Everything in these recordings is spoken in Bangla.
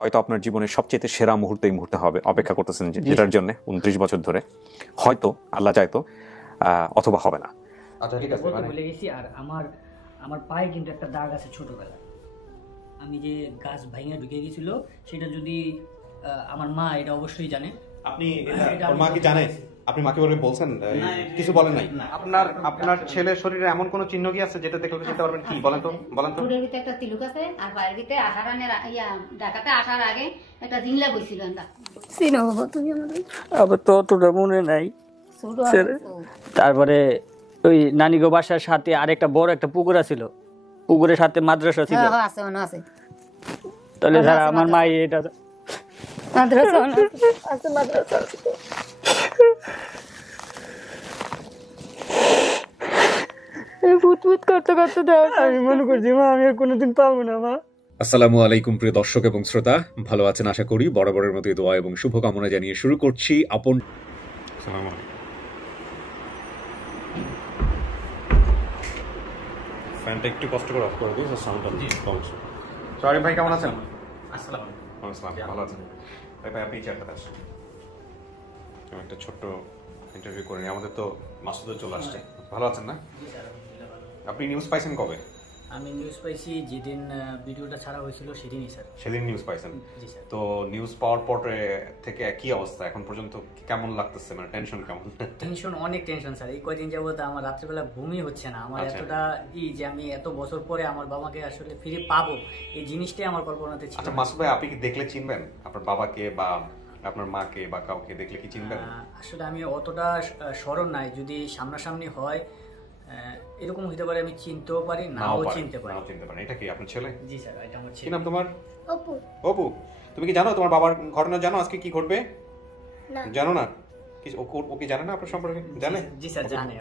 হয়তো আপনার জীবনের সবচেয়ে সেরা মুহূর্ত এই মুহূর্তে হবে, অপেক্ষা করতেছেন যেটার জন্য 29 বছর ধরে, হয়তো আল্লাহ চাইতো অথবা হবে না। আচ্ছা ঠিক আছে, ভুলে গেছি। আর আমার আমার পায়ে কিন্তু একটা দাগ আছে ছোটবেলা, আমি যে গাছ ভাঙা ঢুকে গেছিল সেটা যদি আমার মা এটা অবশ্যই জানে। আপনি ওর মা কি জানে? আপনি মাকে বলে বলছেন? কিছু বলেন নাই? আপনার ছেলের শরীরে এমন কোনো চিহ্ন কি আছে যেটা দেখলে চিনতে পারবেন? কি বলেন তো, বলেন তো। ঠোঁটের ভিতরে একটা তিলুক আছে, আর পায়ের ভিতরে ঢাকাতে আসার আগে একটা জিংলা বইছিল। চিনো বাবা তুমি আমাদের? আবার তো অতটা মনে নাই। তারপরে ওই নানিগো বাসার সাথে আরেকটা বড় একটা পুকুর ছিল, পুকুরের সাথে মাদ্রাসা ছিল। আছে মনে আছে। তাহলে যারা আমার মা এটা মাদ্রাসা আছে, মাদ্রাসা ভূত করতে করতে দাও। আমি মনে করছি মা আমি আর কোনোদিন পাবো না মা। আসসালামু আলাইকুম প্রিয় দর্শক এবং শ্রোতা, ভালো আছেন আশা করি। বরাবরের মতোই দোয়া এবং শুভকামনা জানিয়ে শুরু করছি আপন। ফ্যানটা একটু কষ্ট করে অফ করে দিই, সাউন্ডটা কমছে। সরি ভাই, কেমন আছেন? আসসালাম, ভালো আছেন ভাই? আপনি চেয়ারটাতে আসেন, একটা ছোট্ট ইন্টারভিউ করে নিই। আমাদের তো মাসুদও চলে আসছে। ভালো আছেন না? আপনি নিউজ পাইছেন কবে? আমি নিউজ পাইছি যেদিন ভিডিওটা ছাড়া হয়েছিল সেদিনই স্যার। সেদিন নিউজ পাইছেন? জি স্যার। তো নিউজ পাওয়ার পরে থেকে কি অবস্থা এখন পর্যন্ত, কেমন লাগতেছে? মানে টেনশন কেমন? টেনশন, অনেক টেনশন স্যার। এই কয়দিন যাবত আমার রাত্রিবেলা ঘুমই হচ্ছে না। আমার এতটা যে আমি এত বছর পরে আমার বাবাকে আসলে ফিরে পাবো, এই জিনিসটাই আমার কল্পনাতে ছিল। আচ্ছা মাসুদ ভাই, আপনি কি দেখলে চিনবেন আপনার বাবাকে বা আপনার মাকে বা কাউকে দেখলে কি চিনবেন? আসলে আমি অতটা স্মরণ নাই, যদি সামনাসামনি হয় এরকম হতে পারে, আমি চিনতেও পারি, নাও চিনতে পারি। এটা কি আপনার ছেলে? জি স্যার, এটা আমার ছেলে। কি নাম তোমার? অপু। অপু, তুমি কি জানো তোমার বাবার ঘটনা জানো? আজকে কি ঘটবে জানো না? ও কি জানে না আপনার সম্পর্কে? জানে? জি স্যার জানে,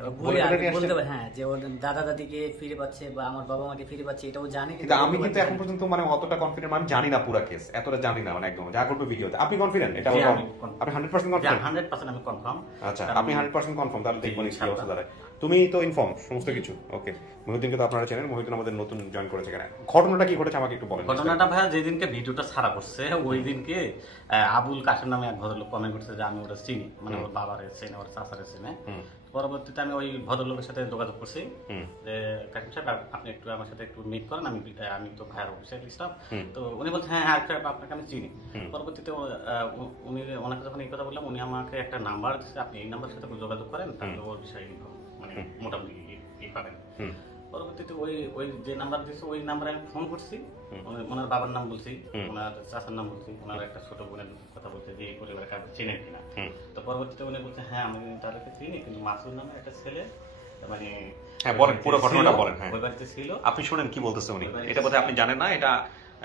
বলতে পারে হ্যাঁ, যে ওর দাদা দাদিকে ফিরে পাচ্ছে বা আমার বাবা মাকে ফিরে পাচ্ছে, এটাও জানে। কিন্তু আমি কিন্তু এখন পর্যন্ত মানে অতটা কনফিডেন্ট, আমি জানি না পুরো কেস, এতটা জানি না মানে একদম যা করবে ভিডিওতে। আপনি কনফিডেন্ট? এটা আপনি 100% কনফিডেন্ট? 100% আমি কনফার্ম। আচ্ছা, আপনি 100% কনফার্ম? তাহলে দেখবেন কি অবস্থা দাঁড়ায়। তুমি তো ইনফর্ম সমস্ত কিছু। ওকে, মহিউদ্দিনকে তো আপনারা চেনেন, মহিউদ্দিন আমাদের নতুন জয়েন করেছে। কেন ঘটনাটা কি ঘটেছে আমাকে একটু বলেন। ঘটনাটা ভাইয়া যেদিনকে ভিডিওটা ছাড়া করছে ওই দিনকে আবুল কাশেম নামে এক ভদ্রলোক কমেন্ট করছে যে আমি ওরা চিনি, মানে ওর বাবার চেনে, ওর চাচারে চেনে। পরবর্তীতে আমি ওই ভদ্রলোকের সাথে যোগাযোগ করছি যে কাশেম সাহেব আপনি একটু আমার সাথে একটু মিট করেন, আমি তো ভাইয়ার অফিসে স্টাফ। তো উনি বলছেন হ্যাঁ হ্যাঁ আপনাকে আমি চিনি। পরবর্তীতে উনি ওনাকে যখন এই কথা বললাম, উনি আমাকে একটা নাম্বার দিচ্ছে, আপনি এই নাম্বারের সাথে যোগাযোগ করেন, তাহলে ওর বিষয়ে মানে মোটামুটি পাবেন। পরবর্তীতে ওই যে নাম্বার দিয়েছে ওই নাম্বারে আমি ফোন করছি, ওনার বাবার নাম বলছি, ওনার চাচার নাম বলছি, ওনার একটা ছোট বোনের কথা বলছে যে এই পরিবারের কাউকে চেনেন কিনা। তো পরবর্তীতে উনি বলছে হ্যাঁ আমি তাদেরকে চিনি, কিন্তু মাসুদ নামে একটা ছেলে মানে হ্যাঁ বলেন, পুরো ঘটনাটা বলেন। হ্যাঁ ওই বাড়িতে ছিল, আপনি শুনেন কি বলতেছে উনি। এটা বোধহয় আপনি জানেন না,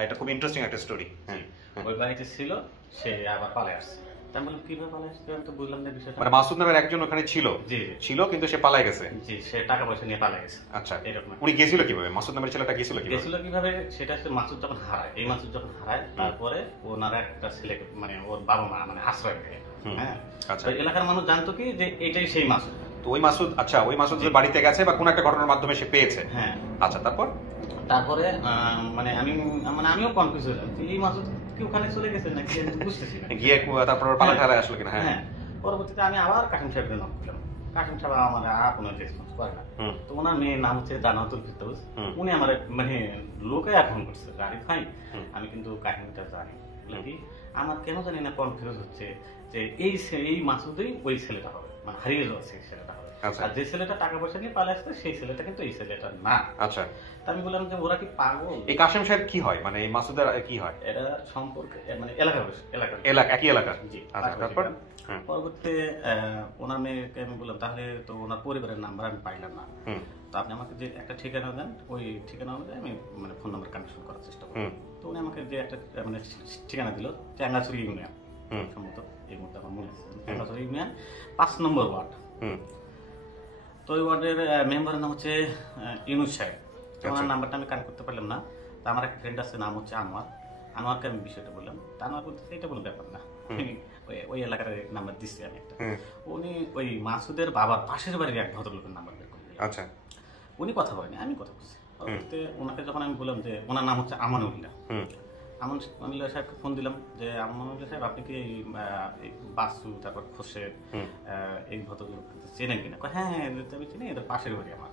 এটা খুব ইন্টারেস্টিং একটা স্টোরি। হ্যাঁ, ওই বাড়িতে ছিল, সে আবার পালিয়ে আসছে। আমি বললাম কিভাবে পালিয়ে আসছে, আমি তো বুঝলাম না বিষয়টা। মানে মাসুদ নামের একজন ওখানে ছিল? ছিল, কিন্তু সে পালিয়ে গেছে। জি, সে টাকা পয়সা নিয়ে পালিয়ে গেছে। আচ্ছা, এরকম। উনি গেছিল কিভাবে? মাসুদ নামের ছেলেটা গেছিল কিভাবে সেটা হচ্ছে মাসুদ যখন হারায়, এই মাসুদ যখন হারায় তারপরে ওনার একটা ছেলেকে মানে ওর বাবা মা মানে আশ্রয় দেয়। হ্যাঁ, আচ্ছা। এলাকার মানুষ জানতো কি যে এটাই সেই মাসুদ। তো ওই মাসুদ, আচ্ছা ওই মাসুদ বাড়িতে গেছে বা কোন একটা ঘটনার মাধ্যমে সে পেয়েছে। হ্যাঁ, আচ্ছা তারপরে মানে আমিও কনফিউজ হলাম এই মাসুদ কি ওখানে চলে গেছে নাকি বুঝতেছি না। গিয়ে তারপর পালা ঠালা আসলো কিনা। হ্যাঁ, পরবর্তীতে আমি আবার কাকিম সাহেবকে নক করলাম, কাকিম সাহেব আমার আর কোনো রেসপন্স করে না। তো ওনার মেয়ের নাম হচ্ছে জানাতুল ফিরদৌস, উনি আমার মানে লোকে ফোন করছে আরিফ ভাই আমি কিন্তু কাহিনীটা জানি কি, আমার কেন জানি না কনফিউজ হচ্ছে যে এই মাসুদই ওই ছেলেটা হবে, মানে হারিয়ে যাওয়া সেই ছেলেটা হবে। আর যে ছেলেটা টাকা পয়সা নিয়ে পালিয়ে আসছে সেই ছেলেটা কিন্তু এই ছেলেটা না। আচ্ছা, আমি বললাম যে ওরা কি পাগল? এই কাশেম সাহেব কি হয়, মানে এই মাসুদের কি হয়? এরা সম্পর্কে মানে একই এলাকার। জি। তারপর পরবর্তীতে ওনার মেয়েকে আমি বললাম তাহলে তো ওনার পরিবারের নাম্বার আমি পাইলাম না, তো আপনি আমাকে যে একটা ঠিকানা দেন, ওই ঠিকানা অনুযায়ী আমি মানে ফোন নাম্বার কানেকশন করার চেষ্টা করি। তো উনি আমাকে যে একটা মানে ঠিকানা দিল, চ্যাঙ্গাছড়ি ইউনিয়ন, সম্ভবত এই মুহূর্তে আমার মনে আছে, চ্যাঙ্গাছড়ি ইউনিয়ন 5 নম্বর ওয়ার্ড। তো ওই ওয়ার্ডের মেম্বারের নাম হচ্ছে ইউনুস সাহেব। ওনার নাম্বারটা আমি কানেক্ট করতে পারলাম না। তো আমার এক ফ্রেন্ড আছে, নাম হচ্ছে আনোয়ারকে আমি বিষয়টা বললাম। তা আনোয়ার বলতে এটা কোনো ব্যাপার না, ওই এলাকার নাম্বার দিচ্ছি আমি একটা। উনি ওই মাসুদের বাবার পাশের বাড়ির এক ভদ্রলোকের নাম্বার বের করে দিলেন। আচ্ছা, উনি কথা বলেনি, আমি কথা বলছি। ওনাকে যখন আমি বললাম যে ওনার নাম হচ্ছে আমানুল্লাহ, আমানুল্লাহ সাহেবকে ফোন দিলাম যে আমানুল্লাহ সাহেব আপনি কি এই বাসু তারপর খোরশেদ এই ভদ্রলোক চেনেন কিনা? হ্যাঁ হ্যাঁ আমি চিনি, এদের পাশের বাড়ি আমার।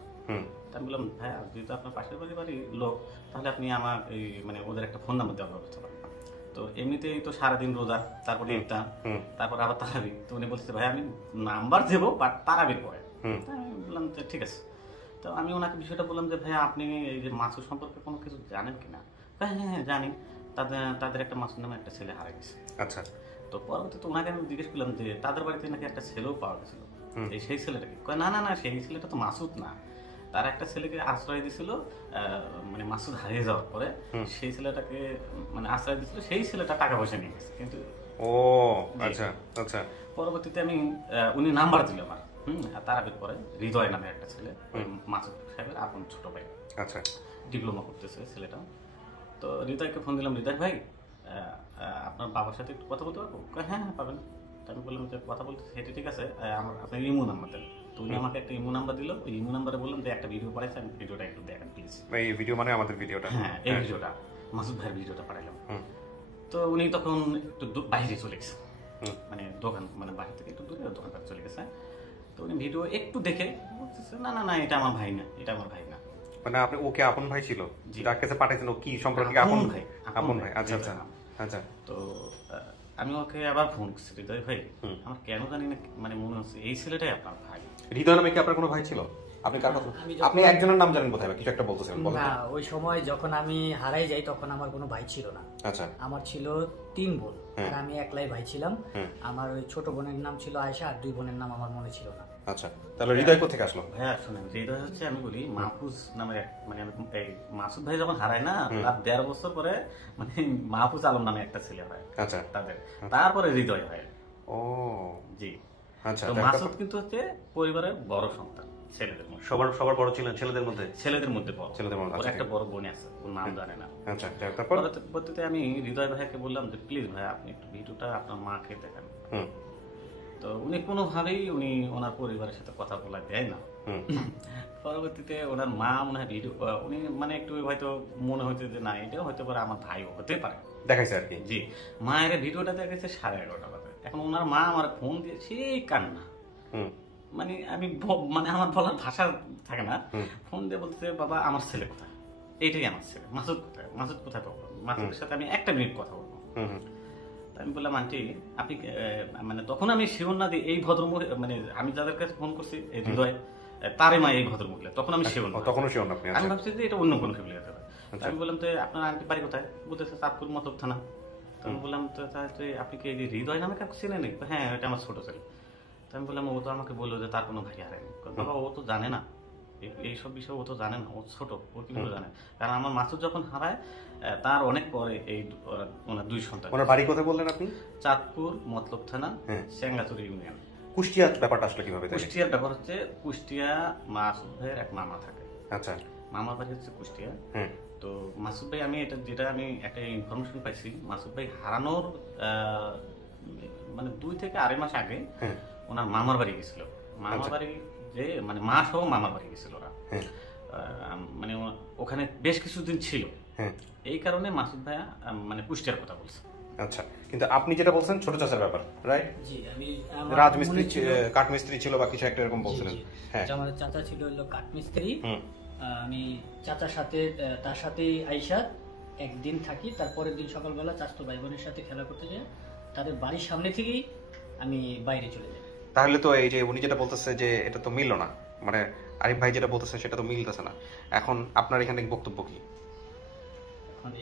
আমি বললাম ভাই যেহেতু আপনার পাশের বাড়ির লোক, তাহলে আপনি আমার এই মানে ওদের একটা ফোন নাম্বার দেওয়ার ব্যবস্থা করেন। তো এমনিতেই তো সারাদিন রোজা, তারপরে ইফতার, তারপর আবার তারাবি। তো উনি বলছে ভাই আমি নাম্বার দেবো বাট তারাবির পরে। আমি বললাম যে ঠিক আছে। তো আমি ওনাকে বিষয়টা বললাম যে ভাই আপনি এই যে মাসুদ সম্পর্কে কোনো কিছু জানেন কিনা? হ্যাঁ হ্যাঁ হ্যাঁ জানি, তাদের একটা মাসুদ নামে একটা ছেলে হারা গেছে। আচ্ছা। তো পরবর্তীতে ওনাকে আমি জিজ্ঞেস করলাম যে তাদের বাড়িতে নাকি একটা ছেলেও পাওয়া গেছিল, সেই ছেলেটাকে? না না না, সেই ছেলেটা তো মাসুদ না, তার একটা ছেলেকে আশ্রয় দিছিল, মানে মাসুদ হারিয়ে যাওয়ার পরে সেই ছেলেটাকে মানে আশ্রয় দিছিল, সেই ছেলেটা টাকা পয়সা নিয়ে গেছে। কিন্তু ও আচ্ছা আচ্ছা। পরবর্তীতে আমি উনি নাম্বার দিল আমার, তার আগের পরে হৃদয় নামে একটা ছেলে, মাসুদ সাহেবের আপন ছোট ভাই। আচ্ছা। ডিপ্লোমা করতেছে ছেলেটা। তো হৃদয়কে ফোন দিলাম, হৃদয় ভাই আপনার বাবার সাথে একটু কথা বলতে পারবো? হ্যাঁ হ্যাঁ পাবেন। তো আমি বললাম যে কথা বলতে সেটা ঠিক আছে, আমার আপনার ইমো নাম্বার দেন। তো উনি আমাকে একটা ইমো নাম্বার দিল। ওই ইমো নাম্বারে বললাম যে একটা ভিডিও পাঠাইছে, আমি ভিডিওটা একটু দেখেন প্লিজ। এই ভিডিও মানে আমাদের ভিডিওটা? হ্যাঁ এই ভিডিওটা, মাসুদ ভাইয়ের ভিডিওটা পাঠাইলাম। তো উনি তখন একটু বাইরে চলে গেছে, মানে দোকান মানে বাইরে থেকে একটু দূরে দোকানটা চলে গেছে। তো উনি ভিডিও একটু দেখে বলতেছে না না না এটা আমার ভাই না, এটা আমার ভাই না। মানে আপনি ওকে আপন ভাই ছিল যার কাছে পাঠাইছেন, ও কি সম্পর্কে? আপন ভাই। আপন ভাই, আচ্ছা আচ্ছা আচ্ছা। তো আমি ওকে আবার ফোন করছি, হৃদয় ভাই আমার কেন জানি না মানে মনে হচ্ছে এই ছেলেটাই আপনার ভাই। হৃদয় নামে কি আপনার কোনো ভাই ছিল? আপনি কার কথা? আপনি একজনের নাম জানেন বোধহয়, কিছু একটা বলতেছিলেন, বলেন। না, ওই সময় যখন আমি হারাই যাই তখন আমার কোনো ভাই ছিল না। আচ্ছা। আমার ছিল 3 বোন আর আমি একলাই ভাই ছিলাম। আমার ওই ছোট বোনের নাম ছিল আয়েশা, আর 2 বোনের নাম আমার মনে ছিল না। আচ্ছা, তাহলে হৃদয় কোথা থেকে আসলো? ভাইয়া শুনেন, হৃদয় হচ্ছে আমি বলি মাহফুজ নামে মানে এই মাসুদ ভাই যখন হারায় না, তার 1.5 বছর পরে মানে মাহফুজ আলম নামে একটা ছেলে হয়। আচ্ছা। তাদের তারপরে হৃদয় হয়। ও জি। আচ্ছা। তো মাসুদ কিন্তু হচ্ছে পরিবারের বড় সন্তান ছেলেদের মধ্যে। সবার বড় ছিলেন ছেলেদের মধ্যে? ছেলেদের মধ্যে বড়। ছেলেদের মধ্যে। ওর একটা বড় বোন আছে, ওর নাম জানে না। আচ্ছা। তারপর পরবর্তীতে আমি হৃদয় ভাইকে বললাম যে প্লিজ ভাই আপনি একটু ভিডিওটা আপনার মাকে দেখান। তো উনি কোনোভাবেই উনি ওনার পরিবারের সাথে কথা বলা দেয় না। পরবর্তীতে ওনার মা মনে হয় ভিডিও উনি মানে একটু হয়তো মনে হইতে যে না এটা হয়তো পারে আমার ভাইও হতে পারে, দেখাইছে আর কি। জি। মায়ের ভিডিওটা দেখেছে 11:30 বাজে। এখন ওনার মা আমার ফোন দিয়ে সেই কান্না, মানে আমি মানে আমার বলার ভাষা থাকে না, ফোন দিয়ে বলছে বাবা আমার ছেলে কোথায়, এইটাই আমার ছেলে, মাসুদ কোথায়, মাসুদ কোথায় পাবো, মাসুদের সাথে আমি 1 মিনিট কথা বলবো। আমি বললাম আন্টি আপনি মানে তখন আমি শিওর না দিই এই ভদ্রমহিলা মানে আমি যাদের কাছে ফোন করছি এই হৃদয় তারে মা এই ভদ্রমহিলা, তখন আমি শিওর না। তখনও শিওর না আপনি? আমি ভাবছি যে এটা অন্য কোনো ফ্যামিলি হতে পারে। আমি বললাম যে আপনার আন্টি বাড়ি কোথায়? বলতেছে চাঁদপুর মতলব থানা। তো আমি বললাম তো আপনি কি হৃদয় নামে কাউকে চিনেন? হ্যাঁ এটা আমার ছোট ছেলে। তো আমি বললাম ও তো আমাকে বললো যে তার কোনো ভাই হারায়নি। বাবা ও তো জানে না এইসব বিষয়, ও তো জানে না, ও ছোট, ও কিভাবে জানে? কারণ আমার মাসুদ যখন হারায় তার অনেক পরে এই ওনার 2 সন্তান। ওনার বাড়ি কোথায় বললেন আপনি? চাঁদপুর মতলব থানা, শেঙ্গাচুরি ইউনিয়ন। কুষ্টিয়ার ব্যাপারটা আসলে কিভাবে? কুষ্টিয়ার ব্যাপার হচ্ছে কুষ্টিয়া মাসুদ ভাইয়ের এক মামা থাকে। আচ্ছা। মামার বাড়ি হচ্ছে কুষ্টিয়া। তো মাসুদ ভাই আমি যেটা আমি একটা ইনফরমেশন পাইছি, মাসুদ ভাই হারানোর মানে 2 থেকে 2.5 মাস আগে ওনার মামার বাড়ি গেছিল। মামার বাড়ি যে মানে মা সহ মামার বাড়ি গেছিল ওরা, মানে ওখানে বেশ কিছুদিন ছিল। এই কারণে মাসুদ ভাইয়া মানে কুষ্টিয়ার কথা বলছে। আচ্ছা, কিন্তু আপনি যেটা বলছেন ছোট চাচার ব্যাপার, রাইট? জি, আমি রাজমিস্ত্রি কাঠমিস্ত্রি ছিল বা কিছু একটা এরকম বলছিলেন। হ্যাঁ, আমার চাচা ছিল হলো কাঠমিস্ত্রি। আমি চাচার সাথে তার সাথে আইসা একদিন থাকি, তারপরের দিন সকালবেলা চাচতো ভাই বোনের সাথে খেলা করতে যাই, তাদের বাড়ির সামনে থেকেই আমি বাইরে চলে যাই। তাহলে তো এই যে উনি যেটা বলতেছে যে এটা তো মিললো না, মানে আরিফ ভাই যেটা বলতেছে সেটা তো মিলতেছে না। এখন আপনার এখানে বক্তব্য কি?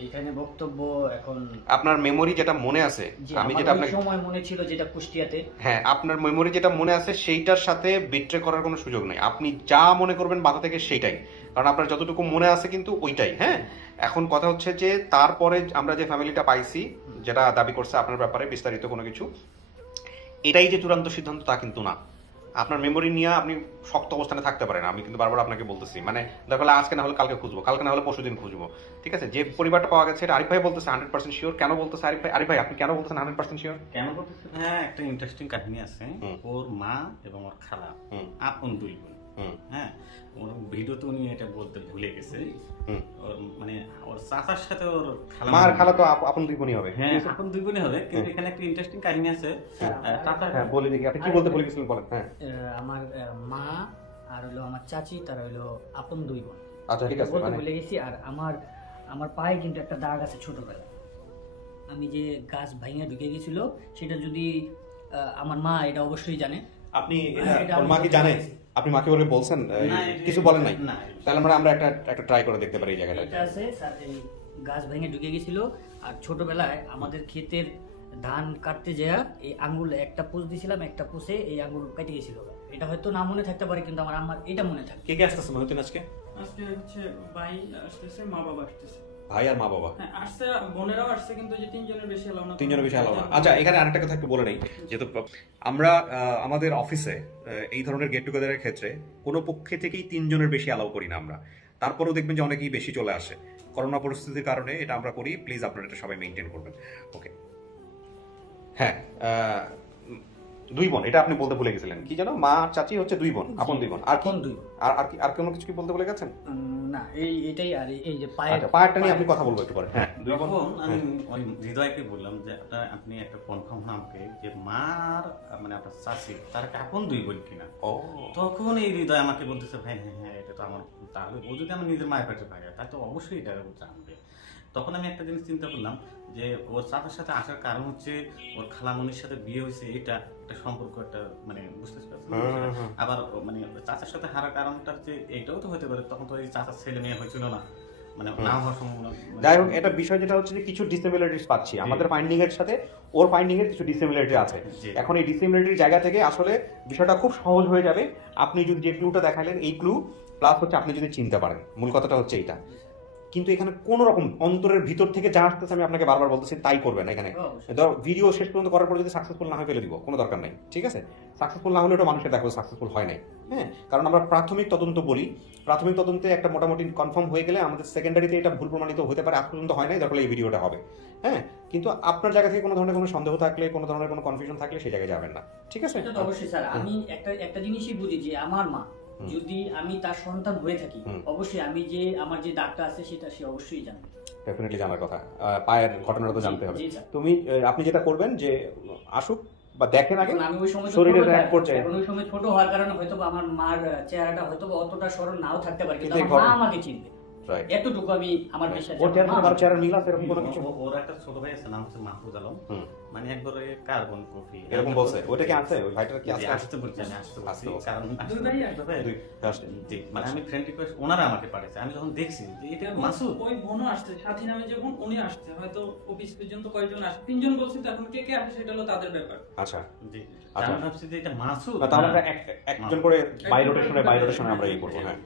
এখানে বক্তব্য এখন আপনার মেমোরি যেটা মনে আছে, আমি যেটা আপনাকে সময় মনে ছিল যেটা কুষ্টিয়াতে, হ্যাঁ আপনার মেমোরি যেটা মনে আছে সেইটার সাথে বিট্রে করার কোনো সুযোগ নেই। আপনি যা মনে করবেন মাথা থেকে সেইটাই, কারণ আপনার যতটুকু মনে আছে কিন্তু ওইটাই। হ্যাঁ, এখন কথা হচ্ছে যে তারপরে আমরা যে ফ্যামিলিটা পাইছি যেটা দাবি করছে আপনার ব্যাপারে বিস্তারিত কোনো কিছু, এটাই যে চূড়ান্ত সিদ্ধান্ত তা কিন্তু না। আপনার মেমোরি নিয়ে আপনি শক্ত অবস্থানে থাকতে পারেন, আমি কিন্তু বারবার আপনাকে বলতেছি। মানে দেখলে আজকে না হলে কালকে খুঁজবো, কালকে না হলে পরশুদিন খুঁজবো, ঠিক আছে? যে পরিবারটা পাওয়া গেছে এটা আরিফ ভাই বলতেছে 100% শিওর। কেন বলতেছে আরিফ ভাই? আরিফ ভাই আপনি কেন বলতেছেন 100% শিওর? কেন বলতেছেন? হ্যাঁ, একটা ইন্টারেস্টিং কাহিনী আছে। ওর মা এবং ওর খালা আপন 2 বোন। হ্যাঁ, ওর ভিডিওতে উনি এটা বলতে ভুলে গেছে। ওর মানে ওর চাচার সাথে ওর মার খালা তো আপন দুই বোনই হবে। হ্যাঁ, আপন দুই বোনই হবে, কিন্তু এখানে একটা ইন্টারেস্টিং কাহিনী আছে। চাচা, হ্যাঁ বলে দেখি আপনি কি বলতে ভুলে গেছিলেন, বলেন। হ্যাঁ, আমার মা আর হলো আমার চাচি, তারা হলো আপন দুই বোন। আচ্ছা ঠিক আছে, বলতে মানে ভুলে গেছি। আর আমার পায়ে কিন্তু একটা দাগ আছে ছোটবেলায়। আমি যে গাছ ভাঙে ঢুকে গেছিল, সেটা যদি আমার মা এটা অবশ্যই জানে। আপনি ওর মা কি জানে? আপনি মাকে বলে বলছেন, কিছু বলেন নাই? তাহলে আমরা একটা ট্রাই করে দেখতে পারি এই জায়গাটা। এটা আছে স্যার, এই গাছ ভেঙে ঢুকে গেছিল। আর ছোটবেলায় আমাদের ক্ষেতের ধান কাটতে যাওয়া এই আঙ্গুল একটা পোষ দিয়েছিলাম, একটা পোষে এই আঙ্গুল কেটে গেছিল। এটা হয়তো না মনে থাকতে পারে, কিন্তু আমার আম্মার এটা মনে থাকে। কে কে আসতেছে মহিউদ্দিন আজকে? আজকে হচ্ছে ভাই আসতেছে, মা বাবা আসতেছে। ভাই আর মা বাবা? হ্যাঁ আসছে, বোনেরাও আসছে, কিন্তু যে তিনজনের বেশি এলাও না। তিনজনের বেশি এলাও না। আচ্ছা, এখানে আরেকটা কথা একটু বলে নেই, যেহেতু আমরা আমাদের অফিসে এই ধরনের গেট টুগেদারের ক্ষেত্রে কোনো পক্ষে থেকেই 3 জনের বেশি অ্যালাউ করি না আমরা। তারপরেও দেখবেন যে অনেকেই বেশি চলে আসে। করোনা পরিস্থিতির কারণে এটা আমরা করি। প্লিজ আপনারা এটা সবাই মেনটেন করবেন। ওকে। হ্যাঁ, 2 বোন, এটা আপনি বলতে ভুলে গেছিলেন। কি জানো, মা চাচি হচ্ছে 2 বোন, আপন 2 বোন। আর কোন 2? আর কোনো কিছু কি বলতে ভুলে গেছেন? না, এটাই। আর এই যে পায়েরটা নিয়ে আপনি কথা বলবো একটু পরে। হ্যাঁ, 2 বোন। আমি ওই হৃদয়কে বললাম যে আপনি একটা কনফার্ম আমাকে যে মার মানে আপনার চাচি তার আপন 2 বোন কিনা। তখন এই হৃদয় আমাকে বলতেছে, ভাই হ্যাঁ এটা তো আমার, তাহলে ও যদি আমার নিজের মায়ের পেটের ভাই হয়, তাই তো অবশ্যই এটা জানবে। তখন আমি একটা জিনিস চিন্তা করলাম যে ওর চাচার সাথে আসার কারণ হচ্ছে ওর খালামণির সাথে বিয়ে হয়েছে, এটা একটা সম্পর্ক, একটা মানে বুঝতে পারছি। আবার মানে চাচার সাথে হারার কারণটা যে এইটাও তো হতে পারে, তখন তো এই চাচার ছেলে মেয়ে হয়েছিল না, মানে না হওয়ার সম্ভাবনা। যাই হোক, এটা বিষয় যেটা হচ্ছে যে কিছু ডিসিমিলারিটিস পাচ্ছি আমাদের ফাইন্ডিং এর সাথে ওর ফাইন্ডিং এর কিছু ডিসিমিলারিটি আছে। এখন এই ডিসিমিলারিটির জায়গা থেকে আসলে বিষয়টা খুব সহজ হয়ে যাবে। আপনি যদি যে ক্লুটা দেখাইলেন, এই ক্লু প্লাস হচ্ছে আপনি যদি চিনতে পারেন, মূল কথাটা হচ্ছে এইটা। কিন্তু এখানে কোন রকম অন্তরের ভিতর থেকে যা আসতেছে, আমি আপনাকে বারবার বলতেছি তাই করবেন। এখানে ভিডিও শেষ পর্যন্ত করার পর যদি সাকসেসফুল না হয় ফেলে দিব, কোনো দরকার নাই, ঠিক আছে? সাকসেসফুল না হলে ওটা মানুষের দেখো সাকসেসফুল হয় নাই। হ্যাঁ, কারণ আমরা প্রাথমিক তদন্ত বলি, প্রাথমিক তদন্তে একটা মোটামুটি কনফার্ম হয়ে গেলে আমাদের সেকেন্ডারিতে এটা ভুল প্রমাণিত হতে পারে। আজ পর্যন্ত হয় নাই, দরকার এই ভিডিওটা হবে। হ্যাঁ, কিন্তু আপনার জায়গা থেকে কোনো ধরনের কোনো সন্দেহ থাকলে, কোনো ধরনের কোনো কনফিউশন থাকলে সেই জায়গায় যাবেন না, ঠিক আছে? এটা তো অবশ্যই স্যার। আমি একটা জিনিসই বুঝি যে আমার মা যদি আমি তার সন্তান হয়ে থাকি, অবশ্যই আমি যে আমার যে দাগটা আছে সেটা সে অবশ্যই জানবে। ডেফিনেটলি জানার কথা। পায়ের ঘটনাটা তো জানতে হবে। আপনি যেটা করবেন যে আসুক বা দেখেন আগে, আমি ওই সময় শরীরের এক পর্যায়ে, ওই সময় ছোট হওয়ার কারণে হয়তো আমার মার চেহারাটা হয়তো অতটা স্মরণ নাও থাকতে পারে, কিন্তু আমার মা আমাকে চিনবে, এতটুকু আমি আমার বিশ্বাস। ওর চেহারা মিল আছে এরকম কোনো কিছু? ওর একটা ছোট ভাই আছে, নাম হচ্ছে মাহফুজ আলম, মানে একবারে কার্বন কপি এরকম বলছে। ওটা কি আছে? ওই ভাইটার কি আছে? আসতে বলছি, আমি আসতে বলছি, কারণ মানে আমি ফ্রেন্ড রিকোয়েস্ট ওনারা আমাকে পাঠিয়েছে। আমি যখন দেখছি যে এটা মাসুদ, ওই বোনও আসছে, সাথী নামে যে বোন, উনি আসছে। হয়তো অফিস পর্যন্ত কয়েকজন আসছে, 3 জন বলছি, তো এখন কে কে আসে সেটা হলো তাদের ব্যাপার। আচ্ছা, জি, আমি ভাবছি যে এটা মাসুদ। তাহলে আমরা একজন করে বাই রোটেশনে আমরা এই করব। হ্যাঁ,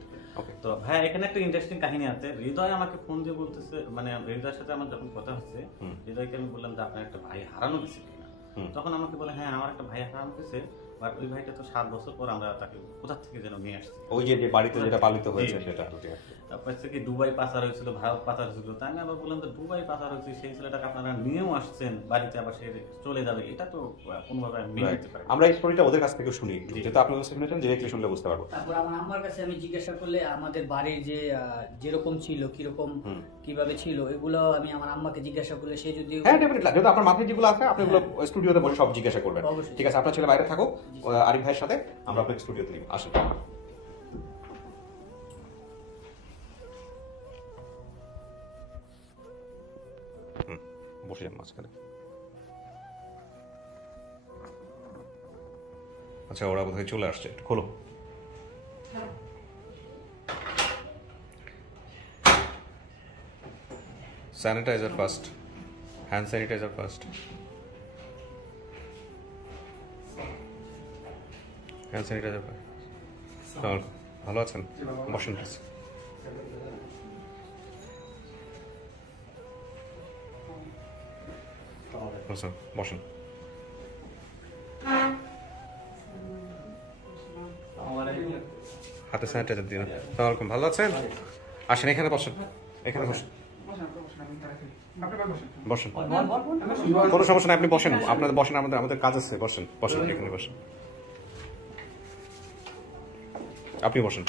তো ভাই এখানে একটা ইন্টারেস্টিং কাহিনী আছে। হৃদয় আমাকে ফোন দিয়ে বলতেছে, মানে হৃদয়ের সাথে আমার যখন কথা হচ্ছে, হৃদয়কে আমি বললাম যে আপনার একটা ভাই হারানো গেছে কিনা। তখন আমাকে বলে হ্যাঁ আমার একটা ভাই হারানো গেছে, বাট ওই ভাইটা তো 7 বছর পর আমরা তাকে কোথা থেকে যেন নিয়ে আসছি, ওই যে বাড়িতে যেটা পালিত হয়েছে সেটা। তারপর থেকে দুবাই পাচার হয়েছিল, ভারত পাচার হয়েছিল। তাই আমি আবার বললাম তো দুবাই পাচার হয়েছে, সেই ছেলেটাকে আপনারা নিয়েও আসছেন বাড়িতে, আবার সে চলে যাবে, এটা তো কোনোভাবে মেনে নিতে পারি। আমরা এই স্টোরিটা ওদের কাছ থেকে শুনি, যেটা আপনি শুনেছেন, ডিরেক্টলি শুনলে বুঝতে পারবো। তারপর আমার কাছে আমি জিজ্ঞাসা করলে আমাদের বাড়ির যে যেরকম ছিল, কিরকম কিভাবে ছিল, এগুলো আমি আমার আম্মাকে জিজ্ঞাসা করলে সে যদি, হ্যাঁ ডেফিনেটলি, যেহেতু আপনার মাথায় যেগুলো আছে আপনি এগুলো স্টুডিওতে বসে সব জিজ্ঞাসা করবেন। ঠিক আছে, আপনার ছেলে বাইরে থাকুক, আরিফ ভাইয়ের সাথে আমরা আপনাকে স্টুডিওতে নিব। আসুন। বসে যান মাঝখানে। আচ্ছা, ওরা বোধহয় চলে আসছে, একটু খোলো। Sanitiser first, hand sanitiser first, hand sanitiser first. ভালো আছেন? বসেন প্লিজ। বসেন। হাতে স্যানিটাইজার দিন। আসসালামু ভালো আছেন? আসেন, এখানে বসেন, এখানে বসেন, বসেন। কোনো সমস্যা নাই, আপনি বসেন, আপনাদের বসেন, আমাদের কাজ আছে, বসেন, এখানে বসেন। আপনি বসেন।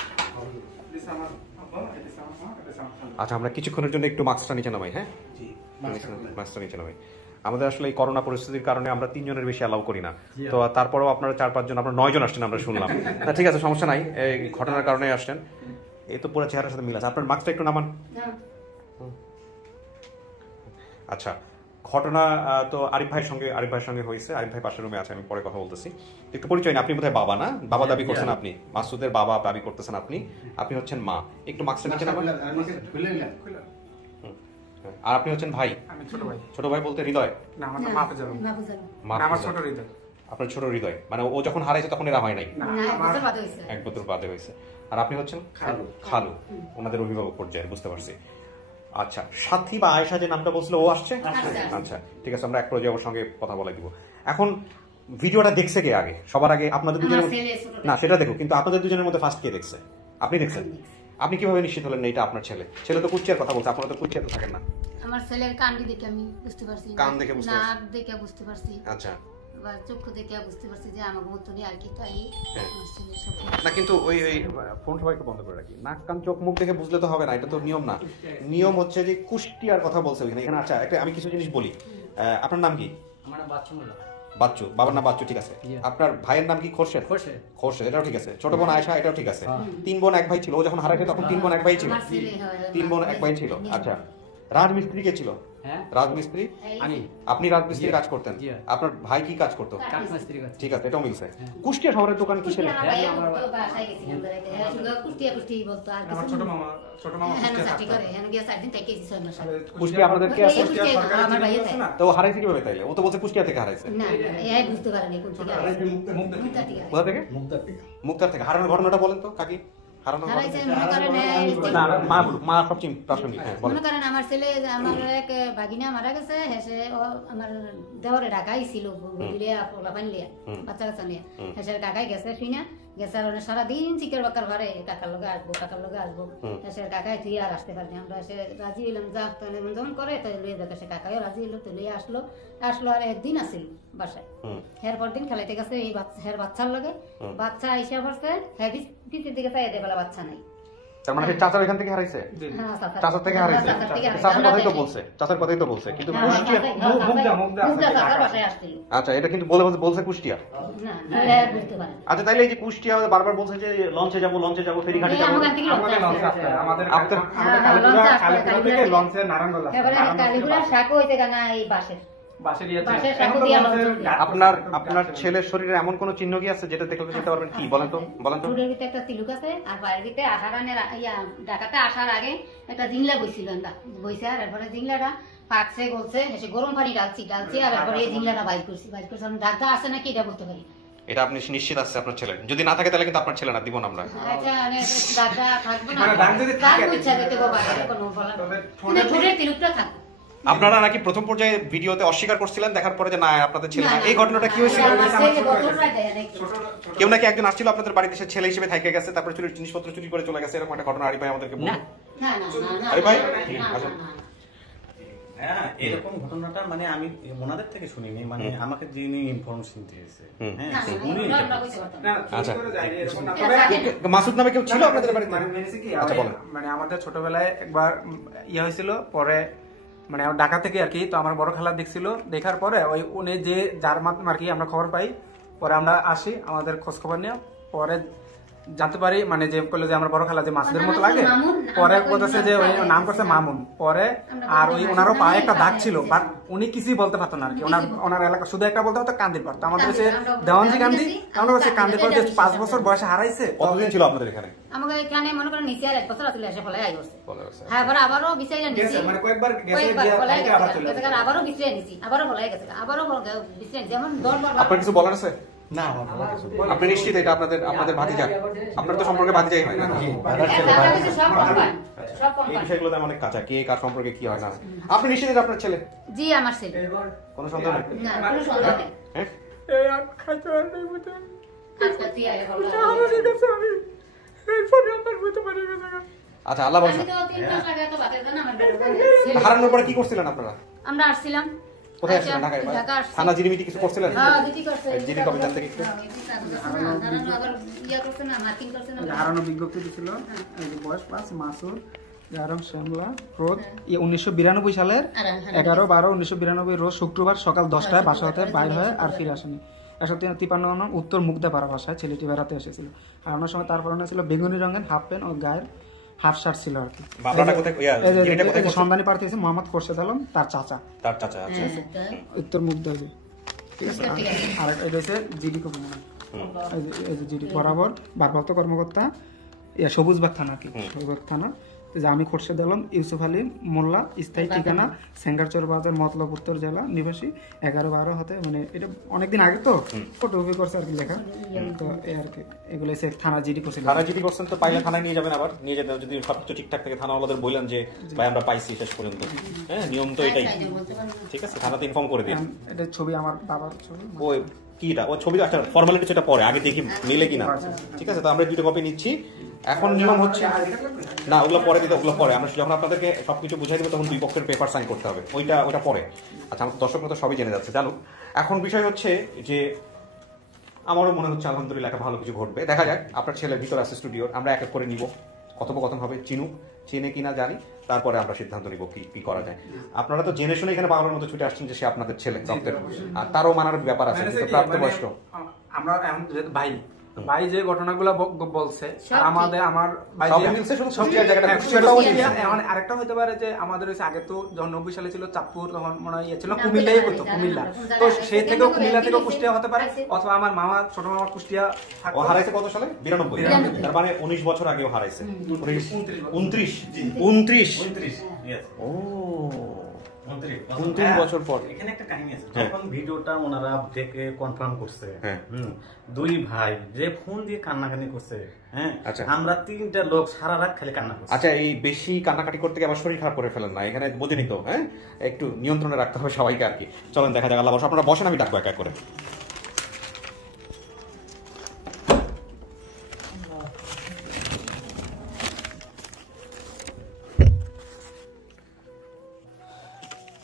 আচ্ছা, আমরা কিছুক্ষণের জন্য একটু মাস্কটা নিচে নামাই। হ্যাঁ, মাস্কটা নিচে নামাই। আমাদের আসলে এই করোনা পরিস্থিতির কারণে আমরা 3 জনের বেশি অ্যালাউ করি না। তো তারপরেও আপনারা 4-5 জন, আপনারা 9 জন আসছেন আমরা শুনলাম। না ঠিক আছে, সমস্যা নাই, এই ঘটনার কারণে আসছেন। এই তো পুরো চেহারার সাথে মিল আছে। আপনার মাস্কটা একটু নামান। আচ্ছা, ঘটনা তো আরিফ ভাইয়ের সঙ্গে হয়েছে। আরিফ ভাই পাশের রুমে আছে, আমি পরে কথা বলতেছি। একটু পরিচয় নিন। আপনি বোধহয় বাবা না? বাবা দাবি করছেন আপনি, মাসুদের বাবা দাবি করতেছেন আপনি। আপনি হচ্ছেন মা। একটু মাস্কটা নিচে নামান। আর আপনি হচ্ছেন ভাই? আমি ছোট ভাই। ছোট ভাই বলতে হৃদয়? না, আমার নাম মাহফুজ আলম। আমার ছোট হৃদয়। আপনার ছোট হৃদয়, মানে ও যখন হারাইছে তখন এরা হয় নাই? না, এক বছর বাদে হয়েছে। আর আপনি হচ্ছেন খালু, ওনাদের অভিভাবক পর্যায়ে, বুঝতে পারছি। আচ্ছা, সাথী বা আয়েশা যে নামটা বলছিল ও আসছে? আচ্ছা ঠিক আছে, আমরা এক পর্যায়ে ওর সঙ্গে কথা বলে দিব। এখন ভিডিওটা দেখছে কে আগে? সবার আগে আপনাদের দুজনের? না সেটা দেখো, কিন্তু আপনাদের দুজনের মধ্যে ফার্স্ট কে দেখছে? আপনি দেখছেন। আপনি কিভাবে নিশ্চিত হলেন এটা আপনার ছেলে? ছেলে তো কুচ্চিয়ার কথা বলছে, আপনারা তো কুচ্চিয়াতে থাকেন না। আমার ছেলের কান দেখে আমি বুঝতে পারছি, কান দেখে বুঝতে পারছি, নাক দেখে বুঝতে পারছি, আচ্ছা, বা চক্ষু দেখে বুঝতে পারছি যে আমার মতনই আর কি। তাই আমার ছেলের সব না কিন্তু ওই ফোন সবাই একটু বন্ধ করে রাখি। নাক কান চোখ মুখ দেখে বুঝলে তো হবে না, এটা তো নিয়ম না। নিয়ম হচ্ছে যে কুষ্টিয়ার কথা বলছে ওইখানে। এখানে আচ্ছা, একটা আমি কিছু জিনিস বলি। আপনার নাম কি? আমার নাম বাচ্চু মোল্লা। বাচ্চু, বাবার নাম বাচ্চু, ঠিক আছে। আপনার ভাইয়ের নাম কি? খোরশেদ। খোরশেদ, এটাও ঠিক আছে। ছোট বোন আয়েশা, এটাও ঠিক আছে। 3 বোন 1 ভাই ছিল। ও যখন হারাইছে তখন 3 বোন 1 ভাই ছিল। 3 বোন 1 ভাই ছিল। আচ্ছা, রাজমিস্ত্রি কে ছিল? রাজমিস্ত্রি আপনি রাজমিস্ত্রি কাজ করতেন? আপনার ভাই কি কাজ করতো? ঠিক আছে, এটাও মিলছে। কুষ্টিয়া শহরের দোকান কিসের? কুষ্টিয়া আপনাদের কে আছে? তো হারাইছে কিভাবে তাইলে? ও তো বলছে কুষ্টিয়া থেকে হারাইছে। কোথা থেকে? মুক্তার থেকে। হারানোর ঘটনাটা বলেন তো কাকি। আমার ছেলে, আমার এক বাগিনা মারা গেছে, হেসে আমার দেওয়ারে ঢাকাই ছিল, বাচ্চা কাচ্চা নিয়ে হেসে ঢাকায় গেছে। শুনে গেছে আর সারাদিন চিকের বাকার ঘরে কাকার লগে আসবো হেসে কাকায় তুই আর আসতে পারিনি। আমরা এসে রাজি হইলাম, যা যেমন করে তাই লইয়ে যাকে, সে কাকাইও রাজি হইলো, তো লইয়ে আসলো আর একদিন আসিল বাসায়। হের পর দিন খেলাইতে গেছে এই হের বাচ্চার লগে। বাচ্চা আইসা পড়ছে, হ্যাঁ পিছের দিকে চাই দেবেলা বাচ্চা নাই। তার মানে চাচার এখান থেকে হারাইছে? চাচার থেকে হারাইছে। চাচার কথাই তো বলছে, চাচার কথাই তো বলছে, কিন্তু কুষ্টিয়া। আচ্ছা, এটা কিন্তু বলছে কুষ্টিয়া। আচ্ছা, তাইলে এই যে কুষ্টিয়া বারবার বলছে যে লঞ্চে যাবো ফেরিঘাটে যাবো, আমাদের লঞ্চে নারায়ণগঞ্জ আপনার ছেলের শরীরে এমন কোন চিহ্ন কি আছে যেটা দেখলে যেতে পারবেন? কি বলেন তো, বলেন তো। রোডের ভিতরে একটা তিলুক আছে, আর বাইরের ভিতরে ঢাকাতে আসার আগে একটা জিংলা বইছিল, বইছে। আর এরপরে জিংলাটা পাকছে বলছে, এসে গরম পানি ডালছি, আর এরপরে এই জিংলাটা বাইর করছি। ঢাকা আছে নাকি এটা বলতে পারি। এটা আপনি নিশ্চিত আছে আপনার ছেলে? যদি না থাকে তাহলে কিন্তু আপনার ছেলে না, দিব না আমরা। আচ্ছা, আমি ঢাকা থাকবো না, তার ইচ্ছা দিতে গো বাইরে কোনো বলা, কিন্তু ঠোঁটের তিলুকটা থাকবে। আপনারা নাকি প্রথম পর্যায়ে ভিডিওতে অস্বীকার করছিলেন, দেখার পরে যে না আপনাদের ছেলে না। এই ঘটনাটা কি হয়েছিল? কেউ নাকি একজন আসছিল আপনাদের বাড়িতে, সে ছেলে হিসেবে থেকে গেছে, তারপরে চুরির জিনিসপত্র চুরি করে চলে গেছে, এরকম একটা ঘটনা আরিফ ভাই আমাদেরকে বলল। আরিফ ভাই, হ্যাঁ, এরকম ঘটনাটা মানে আমি ওনাদের থেকে শুনিনি, মানে আমাকে যিনি ইনফরমেশন দিয়েছে, হ্যাঁ উনি। আচ্ছা, মাসুদ নামে কেউ ছিল আপনাদের বাড়িতে? মানে আমাদের ছোটবেলায় একবার ইয়ে হয়েছিল, পরে মানে ঢাকা থেকে আর কি, তো আমার বড় খালা দেখছিল, দেখার পরে ওই উনি যে যার মাধ্যমে আর কি আমরা খবর পাই, পরে আমরা আসি আমাদের খোঁজ খবর নিয়ে, পরে জানতে পারি মানে যে বললো যে আমার বড় খালা যে মাসুদের মতো লাগে, পরে বলতেছে যে ওই নাম করছে মামুন। পরে আর ওই ওনারও পায়ে একটা দাগ ছিল, বাট উনি কিছুই বলতে পারতো না আর কি। ওনার এলাকা শুধু একটা বলতে পারতো কান্দির পারতো। আমাদের হচ্ছে দেওয়ানজি গান্ধী, আমরা বলছি কান্দির পর যে 5 বছর বয়সে হারাইছে। কতদিন ছিল আপনাদের এখানে? আমাকে এখানে মনে করেন নিচে আর 1 বছর আসলে এসে ফলাই আই করছে। হ্যাঁ, আবারও বিচাইরা নিছি, মানে কয়েকবার গেছে গিয়া আবার চলে গেছে, আবারও বিচাইরা নিছি, আবারও ফলাই গেছে, আবারও বিচাইরা যেমন 10 বার। আপনার কিছু বলার আছে? না, আপনি নিশ্চিত এটা আপনাদের ভাতিজা? আপনার তো সম্পর্কে ভাতিজাই হয় না? এই বিষয়গুলো তো অনেক কাঁচা, কে কার সম্পর্কে কি হয় না। আপনি নিশ্চিত এটা আপনার ছেলে? জি, আমার ছেলে। কোনো সন্দেহ নেই? না, কোনো সন্দেহ নেই। হ্যাঁ, এই আর খাইতে পারবে না। আচ্ছা, তুই আয় বল। আচ্ছা, আল্লাহ বলছে। হারানোর পরে কি করছিলেন আপনারা? আমরা আসছিলাম, কোথায় আসছেন ঢাকায় ঢাকা আসছি। থানা জিডিমিটি কিছু করছিলেন হ্যাঁ দিদি করছে জিডি কমিশন থেকে একটু আবার ইয়া করছে না মার্কিং করছে না হারানো বিজ্ঞপ্তি দিছিল এই যে বয়স প্লাস মাসুর জাহারম শ্যামলা রোজ 1992 সালের 11/12/1992 রোজ শুক্রবার সকাল 10টায় বাসা হতে বাইর হয়ে আর ফিরে আসেনি 153 নং উত্তর মুগদাপাড়া বাসায় ছেলেটি বেড়াতে এসেছিল হারানোর সময় তার পরনে ছিল বেগুনি রঙের হাফ প্যান্ট ও গায়ের হাফ শার্ট ছিল আর কি মামলাটা কোথায় জিডিটা কোথায় করছেন? সন্ধানী প্রার্থী হচ্ছে মোহাম্মদ খোরশেদ আলম তার চাচা তার চাচা আছে উত্তর মুগদা ঠিক আছে আর এটা হচ্ছে জিডি কমিশন এই যে জিডি বরাবর ভারপ্রাপ্ত কর্মকর্তা সবুজবাগ থানা কি সবুজবাগ থানা যে আমি খোরশেদ আলম ইউসুফ আলী মোল্লা স্থায়ী ঠিকানা সেঙ্গারচর বাজার মতলব উত্তর জেলা নিবাসী 11/12 হতে মানে এটা অনেকদিন আগে তো ফটোকপি করছে আর কি লেখা তো এই আর কি এগুলো হচ্ছে থানা জিডি করছে থানা জিডি করছেন তো পাইলে থানায় নিয়ে যাবেন আবার নিয়ে যেতে যদি সবকিছু ঠিকঠাক থাকে থানাওয়ালাদের বললেন যে ভাই আমরা পাইছি শেষ পর্যন্ত হ্যাঁ নিয়ম তো এটাই ঠিক আছে থানাতে ইনফর্ম করে দিন এটা ছবি আমার বাবার ছবি ওই কিটা ও ছবি একটা ফর্মালিটি সেটা পরে আগে দেখি মিলে কিনা ঠিক আছে তো আমরা দুটো কপি নিচ্ছি এখন নিয়ম হচ্ছে না ওগুলো পরে দিতে ওগুলো পরে আমরা যখন আপনাদেরকে সবকিছু বুঝাই দেবো তখন দুই পক্ষের পেপার সাইন করতে হবে ওইটা পরে আচ্ছা আমার দর্শক তো সবই জেনে যাচ্ছে জানো এখন বিষয় হচ্ছে যে আমারও মনে হচ্ছে আলহামদুলিল্লাহ একটা ভালো কিছু ঘটবে দেখা যাক আপনার ছেলের ভিতর আছে স্টুডিওর আমরা এক এক করে নিব কথোপকথন হবে চেনে কিনা জানি তারপরে আমরা সিদ্ধান্ত নিব কি করা যায় আপনারা তো জেনে শুনে এখানে বাংলার মতো ছুটে আসছেন যে সে আপনাদের ছেলে রক্তের আর তারও মানার ব্যাপার আছে প্রাপ্তবয়স্ক আমরা এখন যেহেতু ভাই যে ঘটনাগুলো বলছে আমার ভাই এখন আরেকটা হতে পারে যে আমাদের হচ্ছে আগে তো যখন 90 সালে ছিল চাঁদপুর তখন মনে হয় ছিল কুমিল্লাই হতো কুমিল্লা তো সেই থেকেও কুমিল্লা থেকেও কুষ্টিয়া হতে পারে অথবা আমার মামা ছোট মামা কুষ্টিয়া ও হারাইছে কত সালে 92 তার মানে 19 বছর আগেও হারাইছে 29 ও 29 বছর পর এখানে একটা কাহিনী আছে যখন ভিডিওটা ওনারা দেখে কনফার্ম করছে দুই ভাই যে ফোন দিয়ে কান্নাকানি করছে হ্যাঁ আমরা তিনটা লোক সারা রাত খালি কান্না করছি আচ্ছা এই বেশি কান্নাকাটি করতে গিয়ে আবার শরীর খারাপ করে ফেলেন না এখানে বোঝেনি তো হ্যাঁ একটু নিয়ন্ত্রণে রাখতে হবে সবাইকে আর কি চলেন দেখা যাক আল্লাহ বসে আপনারা বসেন আমি ডাকবো এক এক করে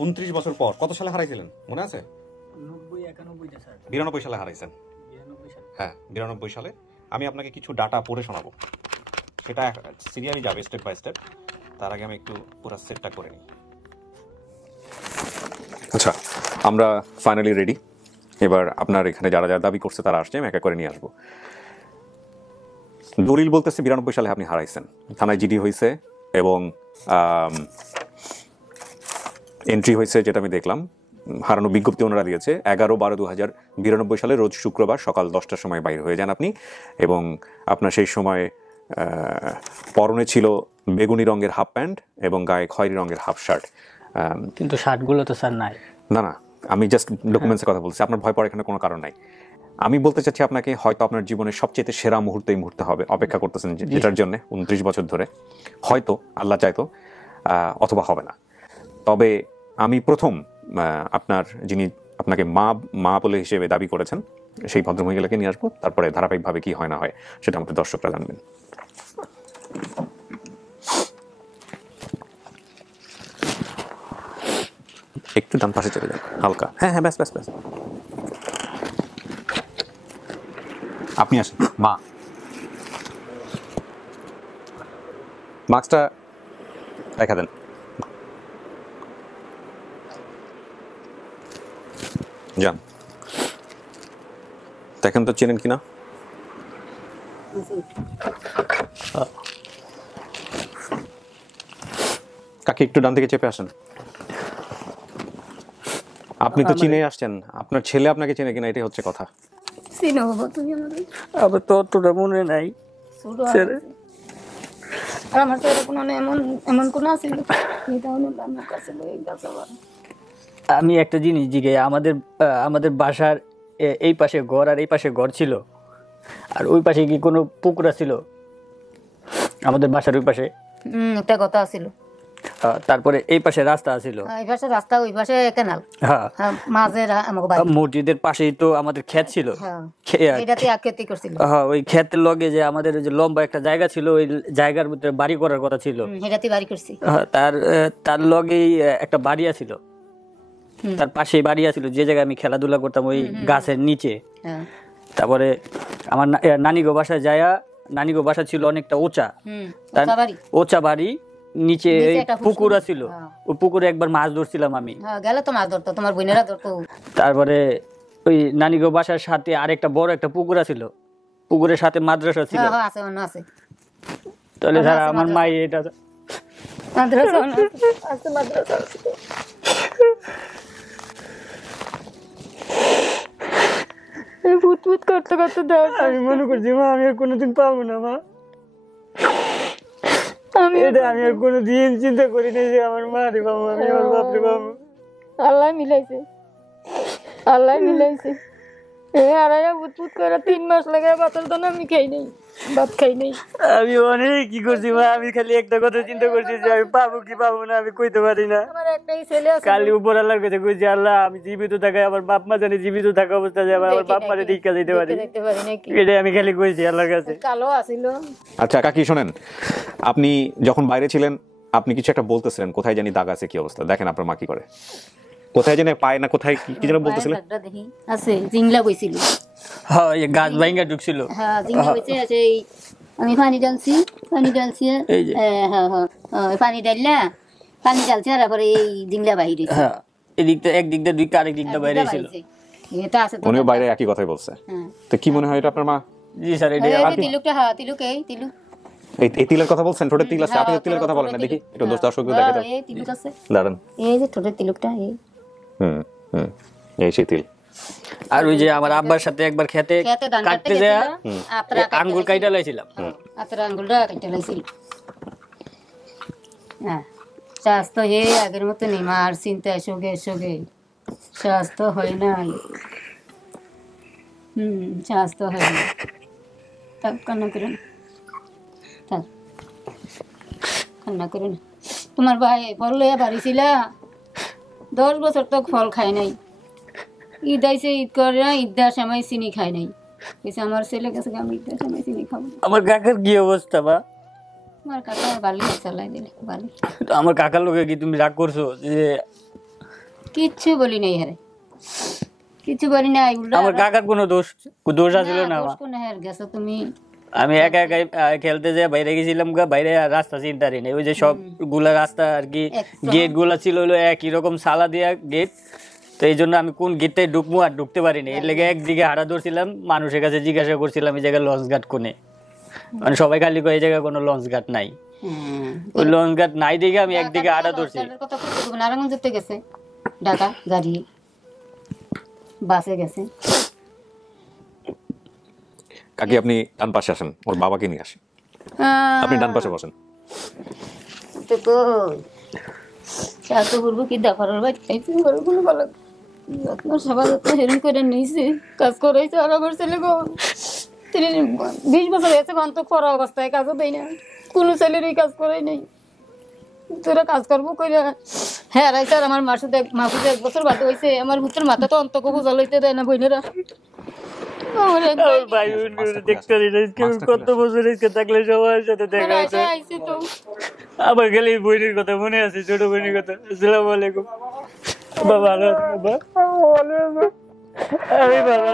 উনত্রিশ বছর পর কত সালে হারাইছিলেন মনে আছে 92 সালে হারাইছেন হ্যাঁ 92 সালে আমি আপনাকে কিছু ডাটা পড়ে শোনাবো সেটা সিরিয়ালি যাবে স্টেপ বাই স্টেপ তার আগে আমি একটু পুরো সেটটা করে নিই আচ্ছা আমরা ফাইনালি রেডি এবার আপনার এখানে যারা যারা দাবি করছে তারা আসছে আমি একা করে নিয়ে আসবো দলিল বলতেছে 92 সালে আপনি হারাইছেন থানায় জিডি হয়েছে এবং এন্ট্রি হয়েছে যেটা আমি দেখলাম হারানো বিজ্ঞপ্তি ওনারা দিয়েছে 11/12/2092 সালে রোজ শুক্রবার সকাল 10টার সময় বাইরে হয়ে যান আপনি এবং আপনার সেই সময় পরনে ছিল বেগুনি রঙের হাফ প্যান্ট এবং গায়ে খয়েরি রঙের হাফ শার্ট কিন্তু শার্টগুলো তো স্যার নাই না আমি জাস্ট ডকুমেন্টসের কথা বলছি আপনার ভয় পাওয়ার এখানে কোনো কারণ নাই আমি বলতে চাচ্ছি আপনাকে হয়তো আপনার জীবনের সবচেয়ে সেরা মুহূর্ত এই মুহূর্তে হবে অপেক্ষা করতেছেন যেটার জন্য 29 বছর ধরে হয়তো আল্লাহ চাইতো অথবা হবে না তবে আমি প্রথম আপনার যিনি আপনাকে মা বলে হিসেবে দাবি করেছেন সেই ভদ্রমহিলাকে নিয়ে আসবো তারপরে ধারাবাহিকভাবে কি হয় না হয় সেটা আমাদের দর্শকরা জানবেন একটু ডান পাশে চলে যান হালকা হ্যাঁ ব্যাস আপনি আসেন মা মাস্কটা দেখা দেন যান দেখেন তো চেনেন কিনা কাকে একটু ডান থেকে চেপে আসেন আপনি তো চিনে আসছেন আপনার ছেলে আপনাকে চেনে কিনা এটাই হচ্ছে কথা চিনো বাবা তুমি আমাদের আবার তো অতটা মনে নাই আর আমার তো এরকম এমন কোন আছে এটা হলো আমার কাছে লয়ে গেছে আমি একটা জিনিস জিজ্ঞে আমাদের বাসার এই পাশে ঘর আর এই পাশে ঘর ছিল আর ওই পাশে কি কোনো পুকুরা ছিল আমাদের বাসার ওই পাশে একটা কথা ছিল তারপরে এই পাশে রাস্তা ছিল এই পাশে রাস্তা ওই পাশে ক্যানাল হ্যাঁ মাঝে আমাদের বাড়ি মসজিদের পাশেই তো আমাদের ক্ষেত ছিল এটাতে আকেতি করছিল হ্যাঁ ওই ক্ষেতের লগে যে আমাদের যে লম্বা একটা জায়গা ছিল ওই জায়গার মধ্যে বাড়ি করার কথা ছিল এটাতে বাড়ি করছি তার লগেই একটা বাড়ি ছিল তার পাশেই বাড়ি আছিল, যে জায়গায় আমি খেলাধুলা করতাম ওই গাছের নিচে। হ্যাঁ তারপরে আমার নানিগো বাসায় যায়া, নানিগো বাসা ছিল অনেকটা উঁচা, উঁচা বাড়ি, নিচে পুকুর আছিল, ওই পুকুরে একবার মাছ ধরছিলাম আমি। গেলে তো মাছ ধরতো, তোমার বোনেরা ধরতো। তারপরে ওই নানিগো বাসার সাথে আরেকটা বড় একটা পুকুর আছিল, পুকুরের সাথে মাদ্রাসা ছিল। আছে অন্য আছে। তাহলে স্যার আমার মা এটা মাদ্রাসা আছে, মাদ্রাসা আছে। ভূত ভূত করতে করতে দাও। আমি মনে করছি মা আমি আর কোনোদিন পাবো না মা, আমি আর কোনোদিন চিন্তা করি নাই যে আমার মা রে বাবু, আমি আমার বাপ রে বাবু। আল্লাহ মিলাইছে, আল্লাহ মিলাইছে। আড়াইয়া ভূত ভূত করে 3 মাস লাগে বাতার দানা আমি খাই নাই, ভাত খাই নাই। আমি অনেক কি করছি মা, আমি খালি একটা কথা চিন্তা করছি যে আমি পাবো কি পাবো না আমি কইতে পারি না। আমার একটাই ছেলে আছে, কালি উপর আল্লাহর কাছে কইছি আল্লাহ আমি জীবিত থাকাই আমার বাপ মা জানি জীবিত থাকা অবস্থা যে আমার বাপ মারে দীক্ষা দিতে পারি, দেখতে পারি নাকি, এটাই আমি খালি কইছি আল্লাহর কাছে। কালো আছিল। আচ্ছা কাকি শোনেন, আপনি যখন বাইরে ছিলেন আপনি কিছু একটা বলতেছিলেন, কোথায় জানি দাগ আছে, কি অবস্থা? দেখেন আপনার মা কি করে, কোথায় জানি পায় না, কোথায় কি যেন বলতেছিলেন? আছে জিংলা কইছিল। হ্যাঁ এই গাছ ভাঙা ঢুকছিল। হ্যাঁ জিংলা কইছে আছে। আমি পানি ঢালছি এই যে হ্যাঁ পানি ঢালছি আর পরে এই জিংলা বাহির হইছে। হ্যাঁ এদিকটা একদিক দিয়ে দুই আরেক দিকটা বাইরে ছিল। এটা আছে তো, উনিও বাইরে একই কথাই বলছে। তো কি মনে হয় এটা আপনার মা? জি স্যার এটা তিলুকটা, হ্যাঁ তিলুক, এই তিলুক, এই তিলের কথা বলছেন, ঠোঁটের তিল আছে, আপনি তিলের কথা বলেন না দেখি, একটু দর্শকদের দেখা যাক। এই তিলুক আছে, দাঁড়ান, এই যে ঠোঁটের তিলুকটা, এই এই সেই তিল। আর ওই যে আমার আব্বার সাথে একবার খেতে কাটতে যায় আঙ্গুল কাইটা লাইছিলাম, আপনার আঙ্গুলটা কাটতে লাইছিল। হ্যাঁ স্বাস্থ্য হে আগের মতো নেই, মার চিন্তা শোকে স্বাস্থ্য হয় নাই। স্বাস্থ্য হয় না, থাক কান্না করে না, থাক কান্না করে না। তোমার ভাই ফল লইয়া বাড়িছিল, 10 বছর তো ফল খায় নাই। ঈদ আইসে, ঈদ করে না, ঈদ দেওয়ার সময় চিনি খায় নাই। আমার ছেলে কাছে আমি ঈদ দেওয়ার সময় চিনি খাবো। আমার কাকার কি অবস্থা বা? আমার কাকা বালি চালাই দিলে, বালি। আমার কাকার লোকে কি তুমি রাগ করছো? যে কিচ্ছু বলি নাই, হারে কিচ্ছু বলি নাই। আমার কাকার কোনো দোষ আছিল না। গেছো তুমি, আমি একা একাই খেলতে যাই, বাইরে গেছিলাম, বাইরে রাস্তা চিন্তারি নেই। ওই যে সবগুলা রাস্তা আর কি গেট গুলা ছিল হলো একই রকম সালা দিয়া গেট, তো এই জন্য আমি কোন গেটটাই ঢুকবো আর ঢুকতে পারিনি। এর লেগে একদিকে হারা ধরছিলাম, মানুষের কাছে জিজ্ঞাসা করছিলাম এই জায়গায় লঞ্চ ঘাট কোনে, মানে সবাই খালি কয় এই জায়গায় কোনো লঞ্চ ঘাট নাই। ওই লঞ্চ ঘাট নাই দেখে আমি একদিকে হারা ধরছি। নারায়ণগঞ্জ যেতে গেছে, ঢাকা গাড়ি বাসে গেছে। কাকি আপনি ডান পাশে আসেন, ওর বাবাকে নিয়ে আসেন, আপনি ডান পাশে বসেন। তো করবো কি দেখার খাইছে কোনো ভালো আপনার সবাই হেরুন করে নিয়েছে, কাজ করাইছে। আর আমার ছেলে 20 বছর হয়েছে তো করা অবস্থায় কাজও দেয় না, কোনো ছেলেরই কাজ করাই নাই। তোরা কাজ করবো কইরা হ্যাঁ রাইছে। আর আমার মাসুদ 1 বছর বাদে হয়েছে। আমার ভূতের মাথা তো অন্তক বোঝা লইতে দেয় না বোনেরা। কত বছর থাকলে সবার সাথে দেখা আবার গেলে বইনের কথা মনে আছে, ছোট বইনের কথা। আসসালামু আলাইকুম বাবা, ভালো আছেন বাবা? আমি ভালো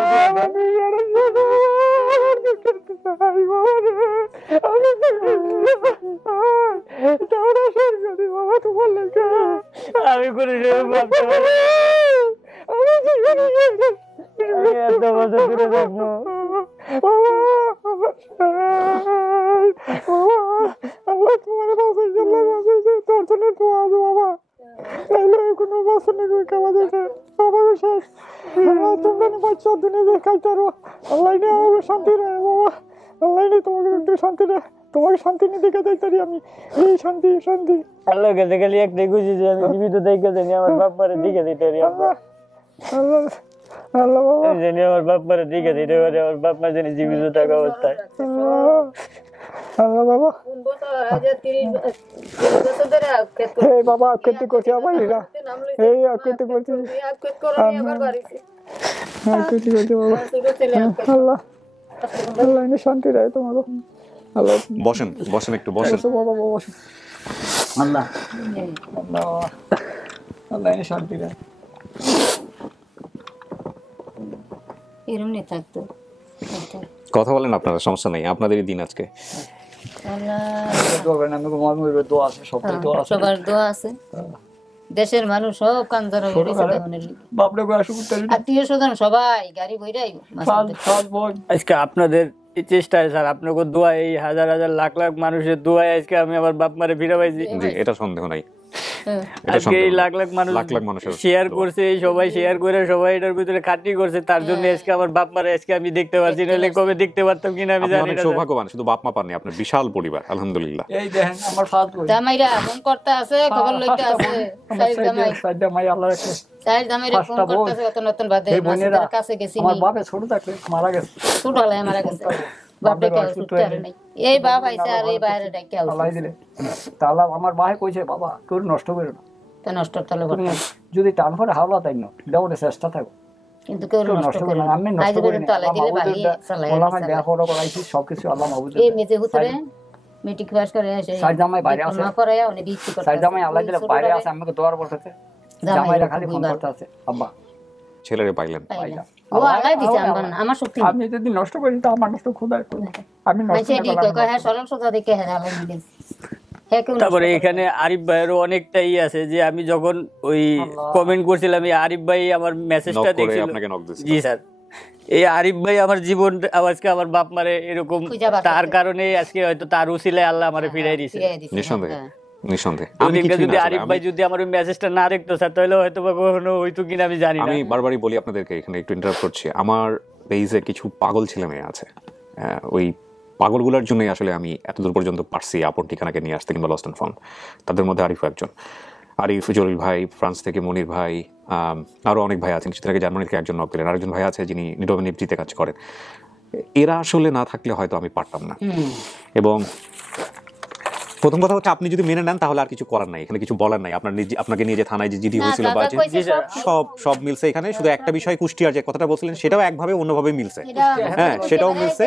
আমি কোনো ভাবতে পারি এত বছর ধরে থাকবো। তোমাকে শান্তি নিয়ে দেখে যাইতারি আমি, এই শান্তি শান্তি। আল্লাহর কাছে খালি একটাই খুশি যে আমি জীবিত দেখে জানি আমার বাপ মারে দিকে দিতে পারি। জানি আমার বাপ মারে দিকে দিতে পারি, আমার বাপ মা জানি জীবিত থাকা অবস্থায়। আল্লাহ বাবা, এই বাবা আকৃতি করছি আমার এই আকৃতি করছি, আকৃতি করছি বাবা। আল্লাহ আল্লাহ এনে শান্তি দেয় তোমার। আল্লাহ বসেন বসেন, একটু বসেন বাবা, বসেন। আল্লাহ আল্লাহ আল্লাহ এনে শান্তি দেয়। এরম নিয়ে থাকতো কথা বলেন আপনারা, সমস্যা নেই, আপনাদেরই দিন আজকে। সবার দোয়া আছে, দেশের মানুষ সব কান ধরা আত্মীয় স্বজন সবাই গাড়ি বইরাই আজকে আপনাদের এই চেষ্টায় স্যার, আপনাকে দোয়া, এই হাজার হাজার লাখ লাখ মানুষের দোয়ায় আজকে আমি আমার বাপ মারে ফিরে পাইছি। জি, এটা সন্দেহ নাই। আজকে এই লাখ লাখ মানুষ শেয়ার করছে, এই সবাই শেয়ার করে সবাই এটার ভিতরে খাটনি করছে, তার জন্য আজকে আমার বাপ মারে আজকে আমি দেখতে পারছি, নাহলে কবে দেখতে পারতাম কিনা আমি জানি না। সৌভাগ্যবান, শুধু বাপ মা পাননি, আপনার বিশাল পরিবার, আলহামদুলিল্লাহ। এই দেখেন আমার ফাদ বই জামাইরা ফোন করতে আছে, খবর লইতে আছে, সাইদ জামাই জামাই আল্লাহ রাখে সাইদ জামাইরা ফোন করতে আছে, কত নতুন বাদে মাসুদের কাছে গেছি, আমার বাপে ছোট থাকলে মারা গেছে, ছোট হলে মারা গেছে, বাপ ডেকে সুস্থ আর নাই, এই বাপ আইছে আর এই বাইরে ডেকে আল্লাহ দিলে। তাহলে আমার ভাই কইছে বাবা কেউ নষ্ট করে না, তা নষ্ট তাহলে যদি টান করে হাওলা তাই না দেওয়ার চেষ্টা থাকো, কিন্তু কেউ নষ্ট করে না। আমি নষ্ট করে না, তালা দিলে বালি চালাই বললাম দেখা করে করাইছি সবকিছু আল্লাহ মাহবুব। এই মেজে হুতরে মেট্রিক পাস করে এসে সাইদ জামাই বাইরে আছে, না করে অনেক বিক্রি করতে সাইদ জামাই আল্লাহ দিলে বাইরে আছে, আমাকে দোয়ার বলতেছে, জামাইরা খালি ফোন করতে আছে আব্বা ছেলেরে পাইলেন। ও আল্লাহ দিছে আমার শক্তি, আমি যদি নষ্ট করি তো আমার নষ্ট খোদায় করে, আমি নষ্ট কই হ্যাঁ সরল সোজা দেখে হ্যাঁ আমি দিই। তারপরে এখানে আরিফ ভাইয়েরও অনেকটাই আছে যে আমি যখন ওই কমেন্ট করছিলাম, এই আরিফ ভাই আমার মেসেজটা দেখছিল। জি স্যার, এই আরিফ ভাই আমার জীবন আজকে আমার বাপ মারে এরকম, তার কারণে আজকে হয়তো তার উসিলায় আল্লাহ আমারে ফিরাই দিয়েছে। নিঃসন্দেহে নিঃসন্দেহে। যদি আরিফ ভাই যদি আমার ওই মেসেজটা না দেখতো স্যার, তাহলে হয়তো কখনো হইতো কিনা আমি জানি না। আমি বারবারই বলি আপনাদেরকে, এখানে একটু ইন্টারাপ্ট করছি, আমার পেজে কিছু পাগল ছেলে মেয়ে আছে, ওই পাগলগুলোর জন্যই আসলে আমি এতদূর পর্যন্ত পারছি আপন ঠিকানাকে নিয়ে আসতে কিংবা লস্ট অ্যান্ড ফাউন্ড। তাদের মধ্যে আরিফ একজন, আরিফ, জলিল ভাই, ফ্রান্স থেকে মনির ভাই, আরও অনেক ভাই আছেন, কিছুদিন আগে জার্মানি থেকে একজন নক দিলেন, আরেকজন ভাই আছে যিনি নিডোভেনিফটিতে কাজ করেন। এরা আসলে না থাকলে হয়তো আমি পারতাম না। এবং প্রথম কথা হচ্ছে, আপনি যদি মেনে নেন তাহলে আর কিছু করার নাই, এখানে কিছু বলার নাই। আপনাকে নিয়ে যে থানায় যে জিডি হয়েছিল বা সব মিলছে এখানে, শুধু একটা বিষয় কুষ্টিয়ার যে কথাটা বলছিলেন সেটাও একভাবে অন্যভাবে মিলছে, হ্যাঁ সেটাও মিলছে।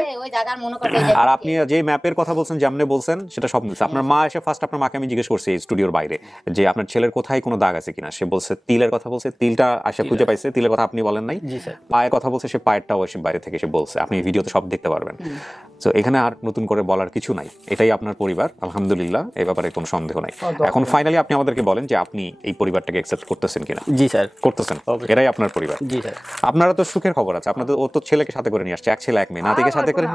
আর আপনি যে ম্যাপের কথা বলছেন, যেমনে বলছেন সেটা সব মিলছে। আপনার মা এসে ফার্স্ট আপনার মাকে আমি জিজ্ঞেস করছি স্টুডিওর বাইরে যে আপনার ছেলের কোথায় কোনো দাগ আছে কিনা, সে বলছে তিলের কথা বলছে, তিলটা আসে খুঁজে পাইছে, তিলের কথা আপনি বলেন নাই। পায়ের কথা বলছে, সে পায়েরটাও এসে বাইরে থেকে এসে বলছে, আপনি ভিডিওতে সব দেখতে পারবেন। তো এখানে আর নতুন করে বলার কিছু নাই, এটাই আপনার পরিবার, আলহামদুলিল্লাহ, এই ব্যাপারে কোনো সন্দেহ নাই। এখন ফাইনালি আপনি আমাদেরকে বলেন যে আপনি এই পরিবারটাকে অ্যাকসেপ্ট করতেছেন কিনা। জি স্যার, করতেছেন, এরাই আপনার পরিবার। জি স্যার। আপনারা তো সুখের খবর আছে, আপনাদের ও তো ছেলেকে সাথে করে নিয়ে আসছে, এক ছেলে এক মেয়ে, নাতিকে সাথে করে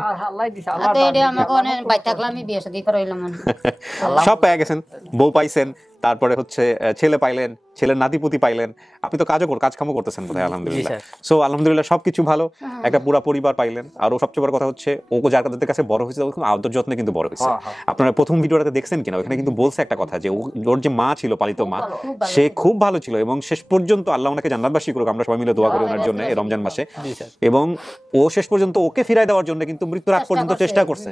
সব পেয়ে গেছেন, বউ পাইছেন, তারপরে হচ্ছে ছেলে পাইলেন, ছেলের নাতিপুতি পাইলেন, আপনি তো কাজ কামও করতেছেন বোধহয়, আলহামদুলিল্লাহ। সো আলহামদুলিল্লাহ সবকিছু ভালো, একটা পুরো পরিবার পাইলেন। আর সবচেয়ে বড় কথা হচ্ছে, ও যাদের কাছে বড় হয়েছে খুব আদর যত্নে কিন্তু বড় হয়েছে। আপনারা প্রথম ভিডিওটাতে দেখছেন কিনা, ওখানে কিন্তু বলছে একটা কথা যে ওর যে মা ছিল, পালিত মা, সে খুব ভালো ছিল এবং শেষ পর্যন্ত আল্লাহ ওনাকে জান্নাতবাসী করুক, আমরা সবাই মিলে দোয়া করি ওনার জন্য এই রমজান মাসে। এবং ও শেষ পর্যন্ত ওকে ফিরাই দেওয়ার জন্য কিন্তু মৃত্যুর আগ পর্যন্ত চেষ্টা করছে।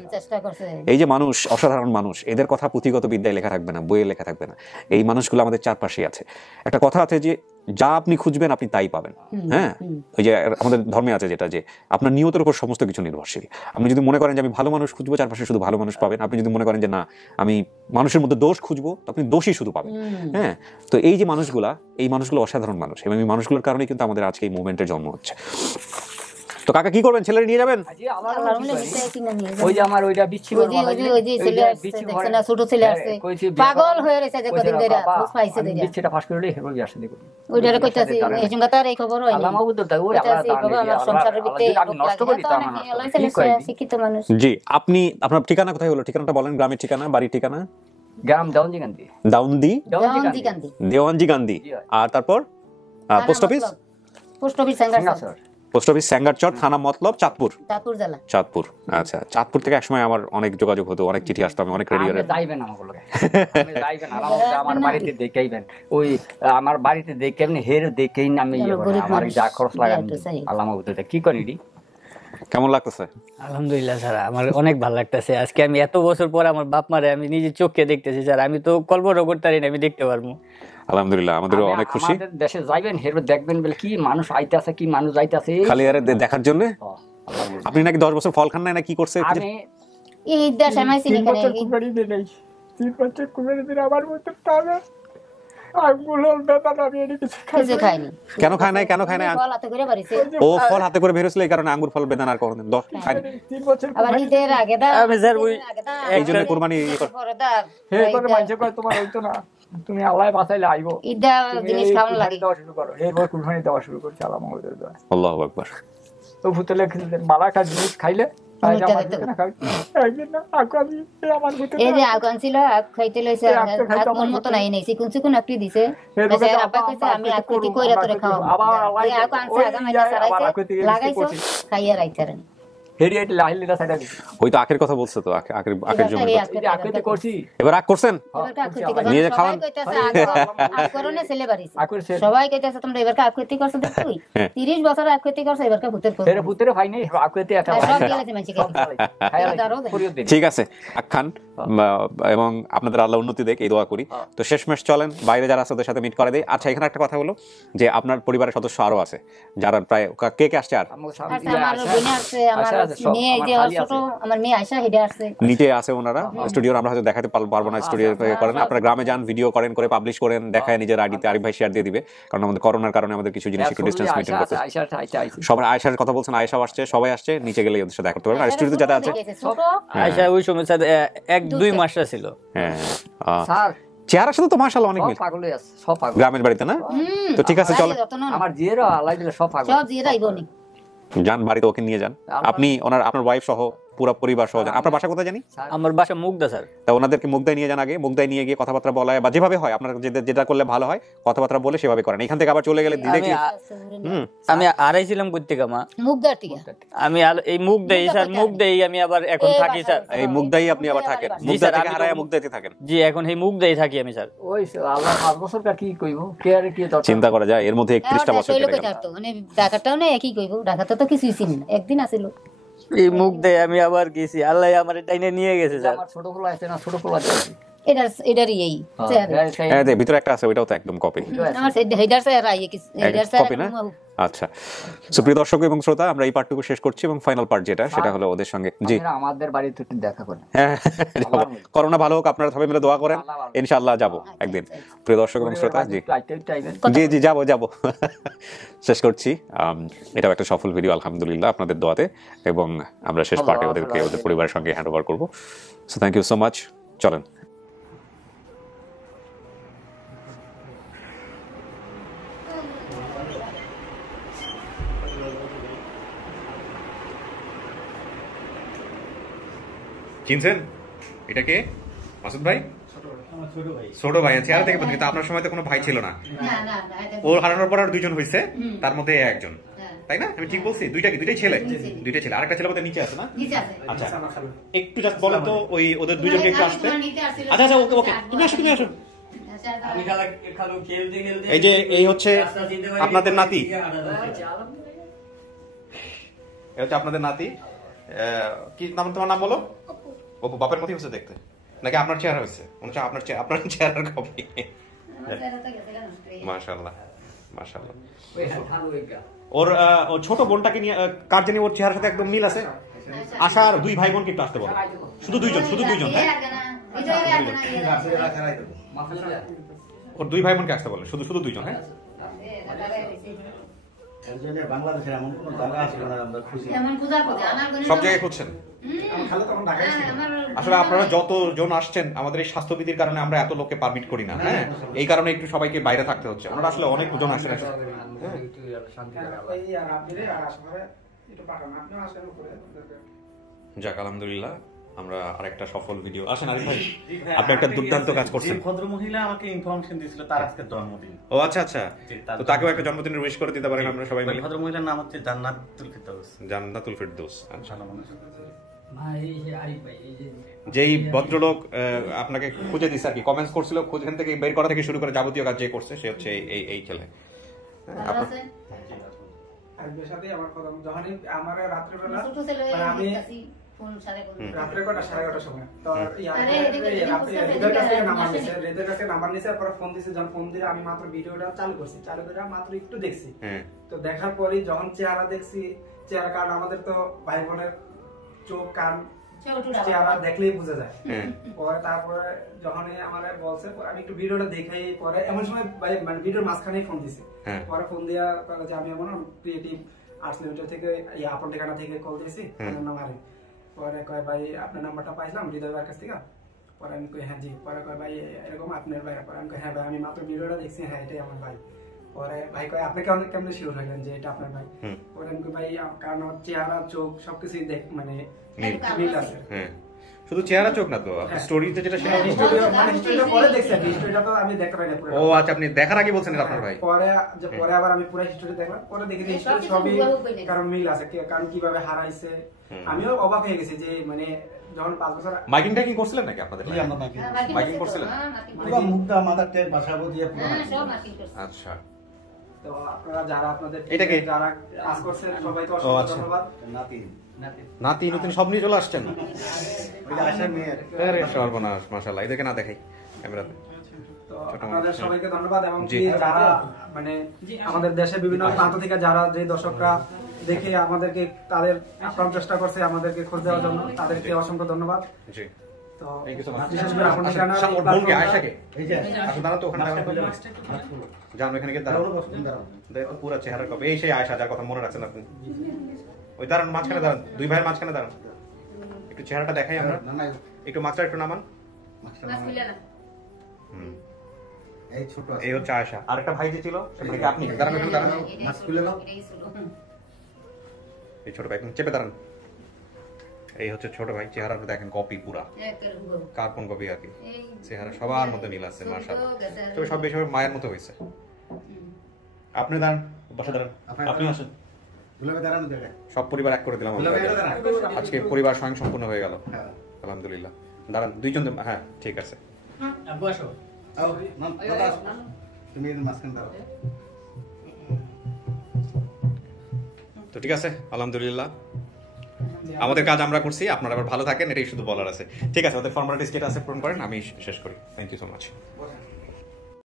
এই যে মানুষ, অসাধারণ মানুষ, এদের কথা পুঁথিগত বিদ্যায় লেখা থাকবে না, বইয়ে লেখা থাকবে না, এই মানুষগুলো আমাদের চারপাশেই আছে। একটা কথা আছে যে যা আপনি খুঁজবেন আপনি তাই পাবেন। হ্যাঁ, ওই যে আমাদের ধর্মে আছে যেটা, যে আপনার নিয়তের উপর সমস্ত কিছু নির্ভরশীল। আপনি যদি মনে করেন যে আমি ভালো মানুষ খুঁজবো, চারপাশে শুধু ভালো মানুষ পাবেন। আপনি যদি মনে করেন যে না আমি মানুষের মধ্যে দোষ খুঁজবো, তো আপনি দোষই শুধু পাবেন। হ্যাঁ, তো এই যে মানুষগুলো, এই মানুষগুলো অসাধারণ মানুষ, এবং এই মানুষগুলোর কারণেই কিন্তু আমাদের আজকে এই মুভমেন্টের জন্ম হচ্ছে। তো কাকা কি করবেন, ছেলে নিয়ে যাবেন? ওই যে আমার ওইটা বিচ্ছি ছোট ছেলে আছে, পাগল হয়ে রয়েছে যে কদিন ধরে খোঁজ পাইছে দেয়া বিচ্ছিটা ফাঁস করে হেরো আসে দেখো ওইটারে কইতাছি এই জন্য তার এই খবর হয়নি। আল্লাহ মাহবুব তো ওই আমার সংসারের ভিতরে আমি নষ্ট করি তো আমার শিক্ষিত মানুষ। জি, আপনি আপনার ঠিকানা কোথায় হলো? ঠিকানাটা বলেন, গ্রামের ঠিকানা, বাড়ির ঠিকানা। গ্রাম দেওয়ানজি গান্ধী। আর তারপর পোস্ট অফিস স্যাঙ্গারচর, থানা মতলব, চাঁদপুর জেলা, চাঁদপুর। আচ্ছা, চাঁদপুর থেকে একসময় আমার অনেক যোগাযোগ হতো, অনেক চিঠি আসতো, আমি অনেক রেডিওরে যাইবেন আমার বাড়িতে দেখাইবেন, ওই আমার বাড়িতে দেখে এমনি হের দেখেই আমি আমার যা খরচ লাগান আল্লাহ মাহবুব কি করি। কেমন লাগতেছে? আলহামদুলিল্লাহ স্যার, আমার অনেক ভালো লাগতেছে। আজকে আমি এত বছর পর আমার বাপ মারে আমি নিজের চোখে দেখতেছি স্যার, আমি তো কল্পনা করতে পারি না আমি দেখতে পারবো। আলহামদুলিল্লাহ, আমাদেরও অনেক খুশি। আমাদের দেশে যাইবেন, হেরো দেখবেন বলে কি মানুষ আইতাছে, কি মানুষ যাইতাছে খালি আরে দেখার জন্য। আপনি নাকি 10 বছর ফল খান নাই, না কি করছে? আমি এই দেশে মাইছি নি করে 3 বছর কুমারী দিলেই 3 বছর কুমারী দিলে আমার মতো তাবে আর বলল ব্যাপার আমি এর কিছু কিছু খাইনি কেন খায় নাই কেন খায় নাই ফল হাতে করে বাড়িছে ও ফল হাতে করে বেরোছিল এই কারণে আঙ্গুর ফল বেদানার কোনদিন 10 খায় 3 বছর আবার ঈদের আগে দা আমি স্যার ওই এই জন্য কুরবানি পরে দা হে করে মানছে কয় তোমার হইতো না তুমি আল্লাহ বাঁচাইলে আইবো ঈদা জিনিস খাওয়ানো লাগে দেওয়া শুরু করো এরপর কুরবানি দেওয়া শুরু করছে আল্লাহ মঙ্গলের দোয়া আল্লাহু আকবার তো ভূতলে মালা কা জিনিস খাইলে এই যে আগুন ছিল আগ খাইতে লইছে মন মতো নাই নেই চিকুন চিকুন একটু দিছে আব্বা কইছে আমি আকৃতি কইরা তোরে খাওয়াবো এই আগুন আনছে আগা মাইনা সারাইছে লাগাইছো খাইয়া রাইতারেন হেরিয়েট লাইলিটা সাইডা দিছি ওই তো আখের কথা বলছে তো আখের জন্য আকৃতি করছি এবার আগ করছেন নিয়ে যে খাওয়ান আকরণে ছেলে বাড়িছে সবাই কইতাছে তোমরা এবারকে আকৃতি করছো দেখুই 30 বছর আকৃতি করছো এবারকে ভূতের করছো এর ভূতের ভাই নাই আকৃতি একটা সব গেলেছে মানছি ঠিক আছে আখান এবং আপনাদের আল্লাহ উন্নতি দেখ এই দোয়া করি তো শেষমেশ চলেন বাইরে যারা আছে ওদের সাথে মিট করে দেই আচ্ছা এখানে একটা কথা হলো যে আপনার পরিবারের সদস্য আরো আছে যারা প্রায় কে কে আসছে আর আমার বোন আছে আমার মেয়ে যে ছোট আমার মেয়ে আয়শা হেডে আছে নিচে আছে ওনারা স্টুডিওর আমরা হয়তো দেখাতে পারবো না স্টুডিও করেন আপনারা গ্রামে যান ভিডিও করেন করে পাবলিশ করেন দেখায় নিজের আইডিতে আরিফ ভাই শেয়ার দিয়ে দিবে কারণ আমাদের করোনার কারণে আমাদের কিছু জিনিস একটু ডিসটেন্স মেইনটেইন করতে সবাই আয়শার কথা বলছেন আয়শাও আসছে সবাই আসছে নিচে গেলে ওদের সাথে দেখা করতে পারবেন আর স্টুডিওতে যারা আছে আয়শা ওই সময় স্যার 1-2 মাস ছিল হ্যাঁ স্যার চেহারার সাথে তো মাশাআল্লাহ অনেক মিল পাগলই আছে সব পাগল গ্রামের বাড়িতে না তো ঠিক আছে চলো আমার জিয়েরও আল্লাহ দিলে সব পাগল সব জিয়ে রাইবনি যান বাড়িতে ওকে নিয়ে যান আপনি আপনার ওয়াইফ সহ পুরো পরিবার সহ যান আপনার বাসা কোথায় জানি আমার বাসা মুগদা স্যার তা ওনাদেরকে মুগদায় নিয়ে যান আগে মুগদায় নিয়ে গিয়ে কথাবার্তা বলায় বা যেভাবে হয় আপনার যেটা করলে ভালো হয় কথাবার্তা বলে সেভাবে করেন এখান থেকে আবার চলে গেলে দিলে কি আমি আড়াইছিলাম কর্তিকামা মুগদার থেকে আমি এই মুগদাই স্যার মুগদাই আমি আবার এখন থাকি স্যার এই মুগদাই আপনি আবার থাকেন মুগদা থেকে হারায় মুগদাইতে থাকেন জি এখন এই মুগদাই থাকি আমি স্যার ওই আল্লাহ 5 বছর কার কি কইবো কে আর কি দরকার চিন্তা করা যায় এর মধ্যে 31টা বছর কেটে গেল মানে ঢাকাটাও না একই কইবো ঢাকাতে তো কিছুই ছিল না একদিন আছিল এই মুগদাই আমি আবার গেছি আল্লাহ আমার টাইনে নিয়ে গেছে স্যার আমার ছোট পোলা আছে না ছোট পোলা আছে এটারই এই হ্যাঁ দে ভিতরে একটা আছে ওইটাও তো একদম কপি আমার হেডার স্যার আই কি হেডার স্যার কপি না আচ্ছা সো প্রিয় দর্শক এবং শ্রোতা আমরা এই পার্টটুকু শেষ করছি এবং ফাইনাল পার্ট যেটা সেটা হলো ওদের সঙ্গে জি আমাদের বাড়িতে একটু দেখা করেন হ্যাঁ করোনা ভালো হোক আপনারা সবাই মিলে দোয়া করেন ইনশাআল্লাহ যাব একদিন প্রিয় দর্শক এবং শ্রোতা জি জি জি যাব শেষ করছি এটাও একটা সফল ভিডিও আলহামদুলিল্লাহ আপনাদের দোয়াতে এবং আমরা শেষ পার্টে ওদের পরিবারের সঙ্গে হ্যান্ড ওভার করবো so thank you so much চলেন চিনছেন এটা কে মাসুদ ভাই ছোট ভাই চেহারা থেকে বলছি আপনার সময় তো কোনো ভাই ছিল না ওর হারানোর পর আর দুইজন হয়েছে তার মধ্যে একজন তাই না আমি ঠিক বলছি দুইটাই ছেলে আরেকটা ছেলে বোধহয় নিচে আছে না আচ্ছা একটু জাস্ট বলেন তো ওই ওদের দুইজনকে একটু আসতে আচ্ছা আচ্ছা ওকে ওকে তুমি আসো এই যে এই হচ্ছে আপনাদের নাতি এই হচ্ছে আপনাদের নাতি কি নাম তোমার নাম বলো অপু বাপের মতই হচ্ছে দেখতে নাকি আপনার চেহারা হচ্ছে মনে হচ্ছে আপনার চেহারার কপি মাশাআল্লাহ মাশাআল্লাহ ওর ছোট বোনটাকে নিয়ে কার জানি ওর চেহারার সাথে একদম মিল আছে আশার দুই ভাই বোনকে একটু আসতে বলো শুধু দুইজন হ্যাঁ ওর দুই ভাই বোনকে আসতে বলো শুধু দুইজন হ্যাঁ সব জায়গায় খুঁজছেন আসলে আপনারা যতজন আসছেন আমাদের এই স্বাস্থ্যবিধির কারণে আমরা এত লোককে পারমিট করি না হ্যাঁ এই কারণে একটু সবাইকে বাইরে থাকতে হচ্ছে ওনারা আসলে অনেক জন আসেন যাক আলহামদুলিল্লাহ আমরা আরেকটা সফল ভিডিও আসেন আরিফ ভাই আপনি একটা দুর্দান্ত কাজ করছেন ভদ্র মহিলা আমাকে ইনফরমেশন দিয়েছিল তার আজকে জন্মদিন ও আচ্ছা আচ্ছা তো তাকেও একটা জন্মদিনের উইশ করে দিতে পারেন আমরা সবাই মিলে ভদ্র মহিলার নাম হচ্ছে জান্নাতুল ফেরদৌস যেই ভদ্রলোক আপনাকে খুঁজে দিচ্ছে আর কি কমেন্টস করছিল খুঁজেন থেকে বের করা থেকে শুরু করে যাবতীয় কাজ যে করছে সে হচ্ছে এই ছেলে রাত্রে কটা 11:30 সময় তো রেদের কাছে নাম্বার নিছে পরে ফোন দিছে যখন ফোন দিয়ে আমি মাত্র ভিডিওটা চালু করছি চালু করে মাত্র একটু দেখছি তো দেখার পরেই যখন চেহারা দেখছি চেহারা কারণ আমাদের তো ভাই বোনের চোখ কান চেহারা দেখলেই বোঝা যায়। হ্যাঁ পরে তারপরে যখন আমার বলছে পরে আমি একটু ভিডিওটা দেখাই, পরে এমন সময় ভাই মানে ভিডিওর মাঝখানেই ফোন দিছে। হ্যাঁ। পরে ফোন দিয়া বলে যে আমি এমন ক্রিয়েটিভ আর্টস লিমিটেড থেকে আপন ঠিকানা থেকে কল দিয়েছি, আমার নাম আরে। পরে কয় ভাই আপনার নাম্বারটা পাইলাম হৃদয় ভাইয়ের কাছ থেকে। পরে আমি কই হ্যাঁ জি। পরে কয় ভাই এরকম আপনার ভাই? পরে আমি কই হ্যাঁ ভাই আমি মাত্র ভিডিওটা দেখছি, হ্যাঁ এটাই আমার ভাই। পরে ভাই কয় আপনি কেমন শিওর হইলেন যে এটা আপনার ভাই? পরে আমি কই ভাই কারণ ওর চেহারা চোখ সবকিছুই মানে মিল আছে। হ্যাঁ শুধু চেহারা চোখ না তো স্টোরিতে যেটা সেটা হিস্ট্রিটা পরে দেখছি, হিস্ট্রিটা তো আমি দেখতে পাইনি পুরো। ও আচ্ছা আপনি দেখার আগে বলছেন এটা আপনার ভাই? পরে আবার আমি পুরো হিস্ট্রি দেখলাম, পরে দেখি যে হিস্ট্রি সবই কারণ মিল আছে, কারণ কিভাবে হারাইছে। আমিও অবাক হয়ে গেছি যে মানে যখন 5 বছর মাইকিংটা কি করছিলেন নাকি আপনাদের? মাইকিং করছিলেন? পুরো মুখটা মাথাতে বাসাবো দিয়ে পুরো। আচ্ছা তো আপনারা যারা আপনাদের এটাকে যারা কাজ করছেন সবাইকে অসংখ্য ধন্যবাদ। নাতি নতুন সব নিয়ে চলে আসছেন। ওইটা আসার মেয়ের আরে সর্বনাশ মাশাআল্লাহ, এদেরকে না দেখাই ক্যামেরাতে। তো আপনাদের সবাইকে ধন্যবাদ এবং যারা মানে আমাদের দেশের বিভিন্ন প্রান্ত থেকে যারা যে দর্শকরা দেখে আমাদেরকে তাদের আপ্রাণ চেষ্টা করছে আমাদেরকে খোঁজ দেওয়ার জন্য, তাদেরকে অসংখ্য ধন্যবাদ। জি তো বিশেষ করে আপনার বোনকে আয়েশাকে এই যে আপনি দাঁড়ান তো ওখানে দাঁড়ান, যান ওখানে গিয়ে দাঁড়ান, দেখো পুরো চেহারা কপি। এই সেই আয়েশা যার কথা মনে রাখছেন আপনি। ওই দাঁড়ান মাঝখানে দাঁড়ান, দুই ভাইয়ের মাঝখানে দাঁড়ান, একটু চেহারাটা দেখাই আমরা। একটু মাছটা একটু নামান। এই ছোট এই হচ্ছে আয়েশা। আরেকটা ভাই যে ছিল সেটা কি আপনি? দাঁড়ান একটু দাঁড়ান, মাছ খুলে নাও। এই ছোট ভাই একদম চেপে দাঁড়ান। এই হচ্ছে ছোট ভাই, চেহারাটা দেখেন কপি পুরা কার্বন কপি আর কি। চেহারা সবার মধ্যে মিল আছে মাশাআল্লাহ, তবে সব বেশি মায়ের মতো হয়েছে। আপনি দাঁড়ান, বসে দাঁড়ান, আপনি আসেন। সব পরিবার এক করে দিলাম আজকে, পরিবার স্বয়ং সম্পূর্ণ হয়ে গেল আলহামদুলিল্লাহ। দাঁড়ান দুইজন, হ্যাঁ ঠিক আছে। তো ঠিক আছে আলহামদুলিল্লাহ, আমাদের কাজ আমরা করছি, আপনারা আবার ভালো থাকেন, এটাই শুধু বলার আছে। ঠিক আছে, ওদের ফর্মালিটিস যেটা আছে পূরণ করেন, আমি শেষ করি। Thank you so much.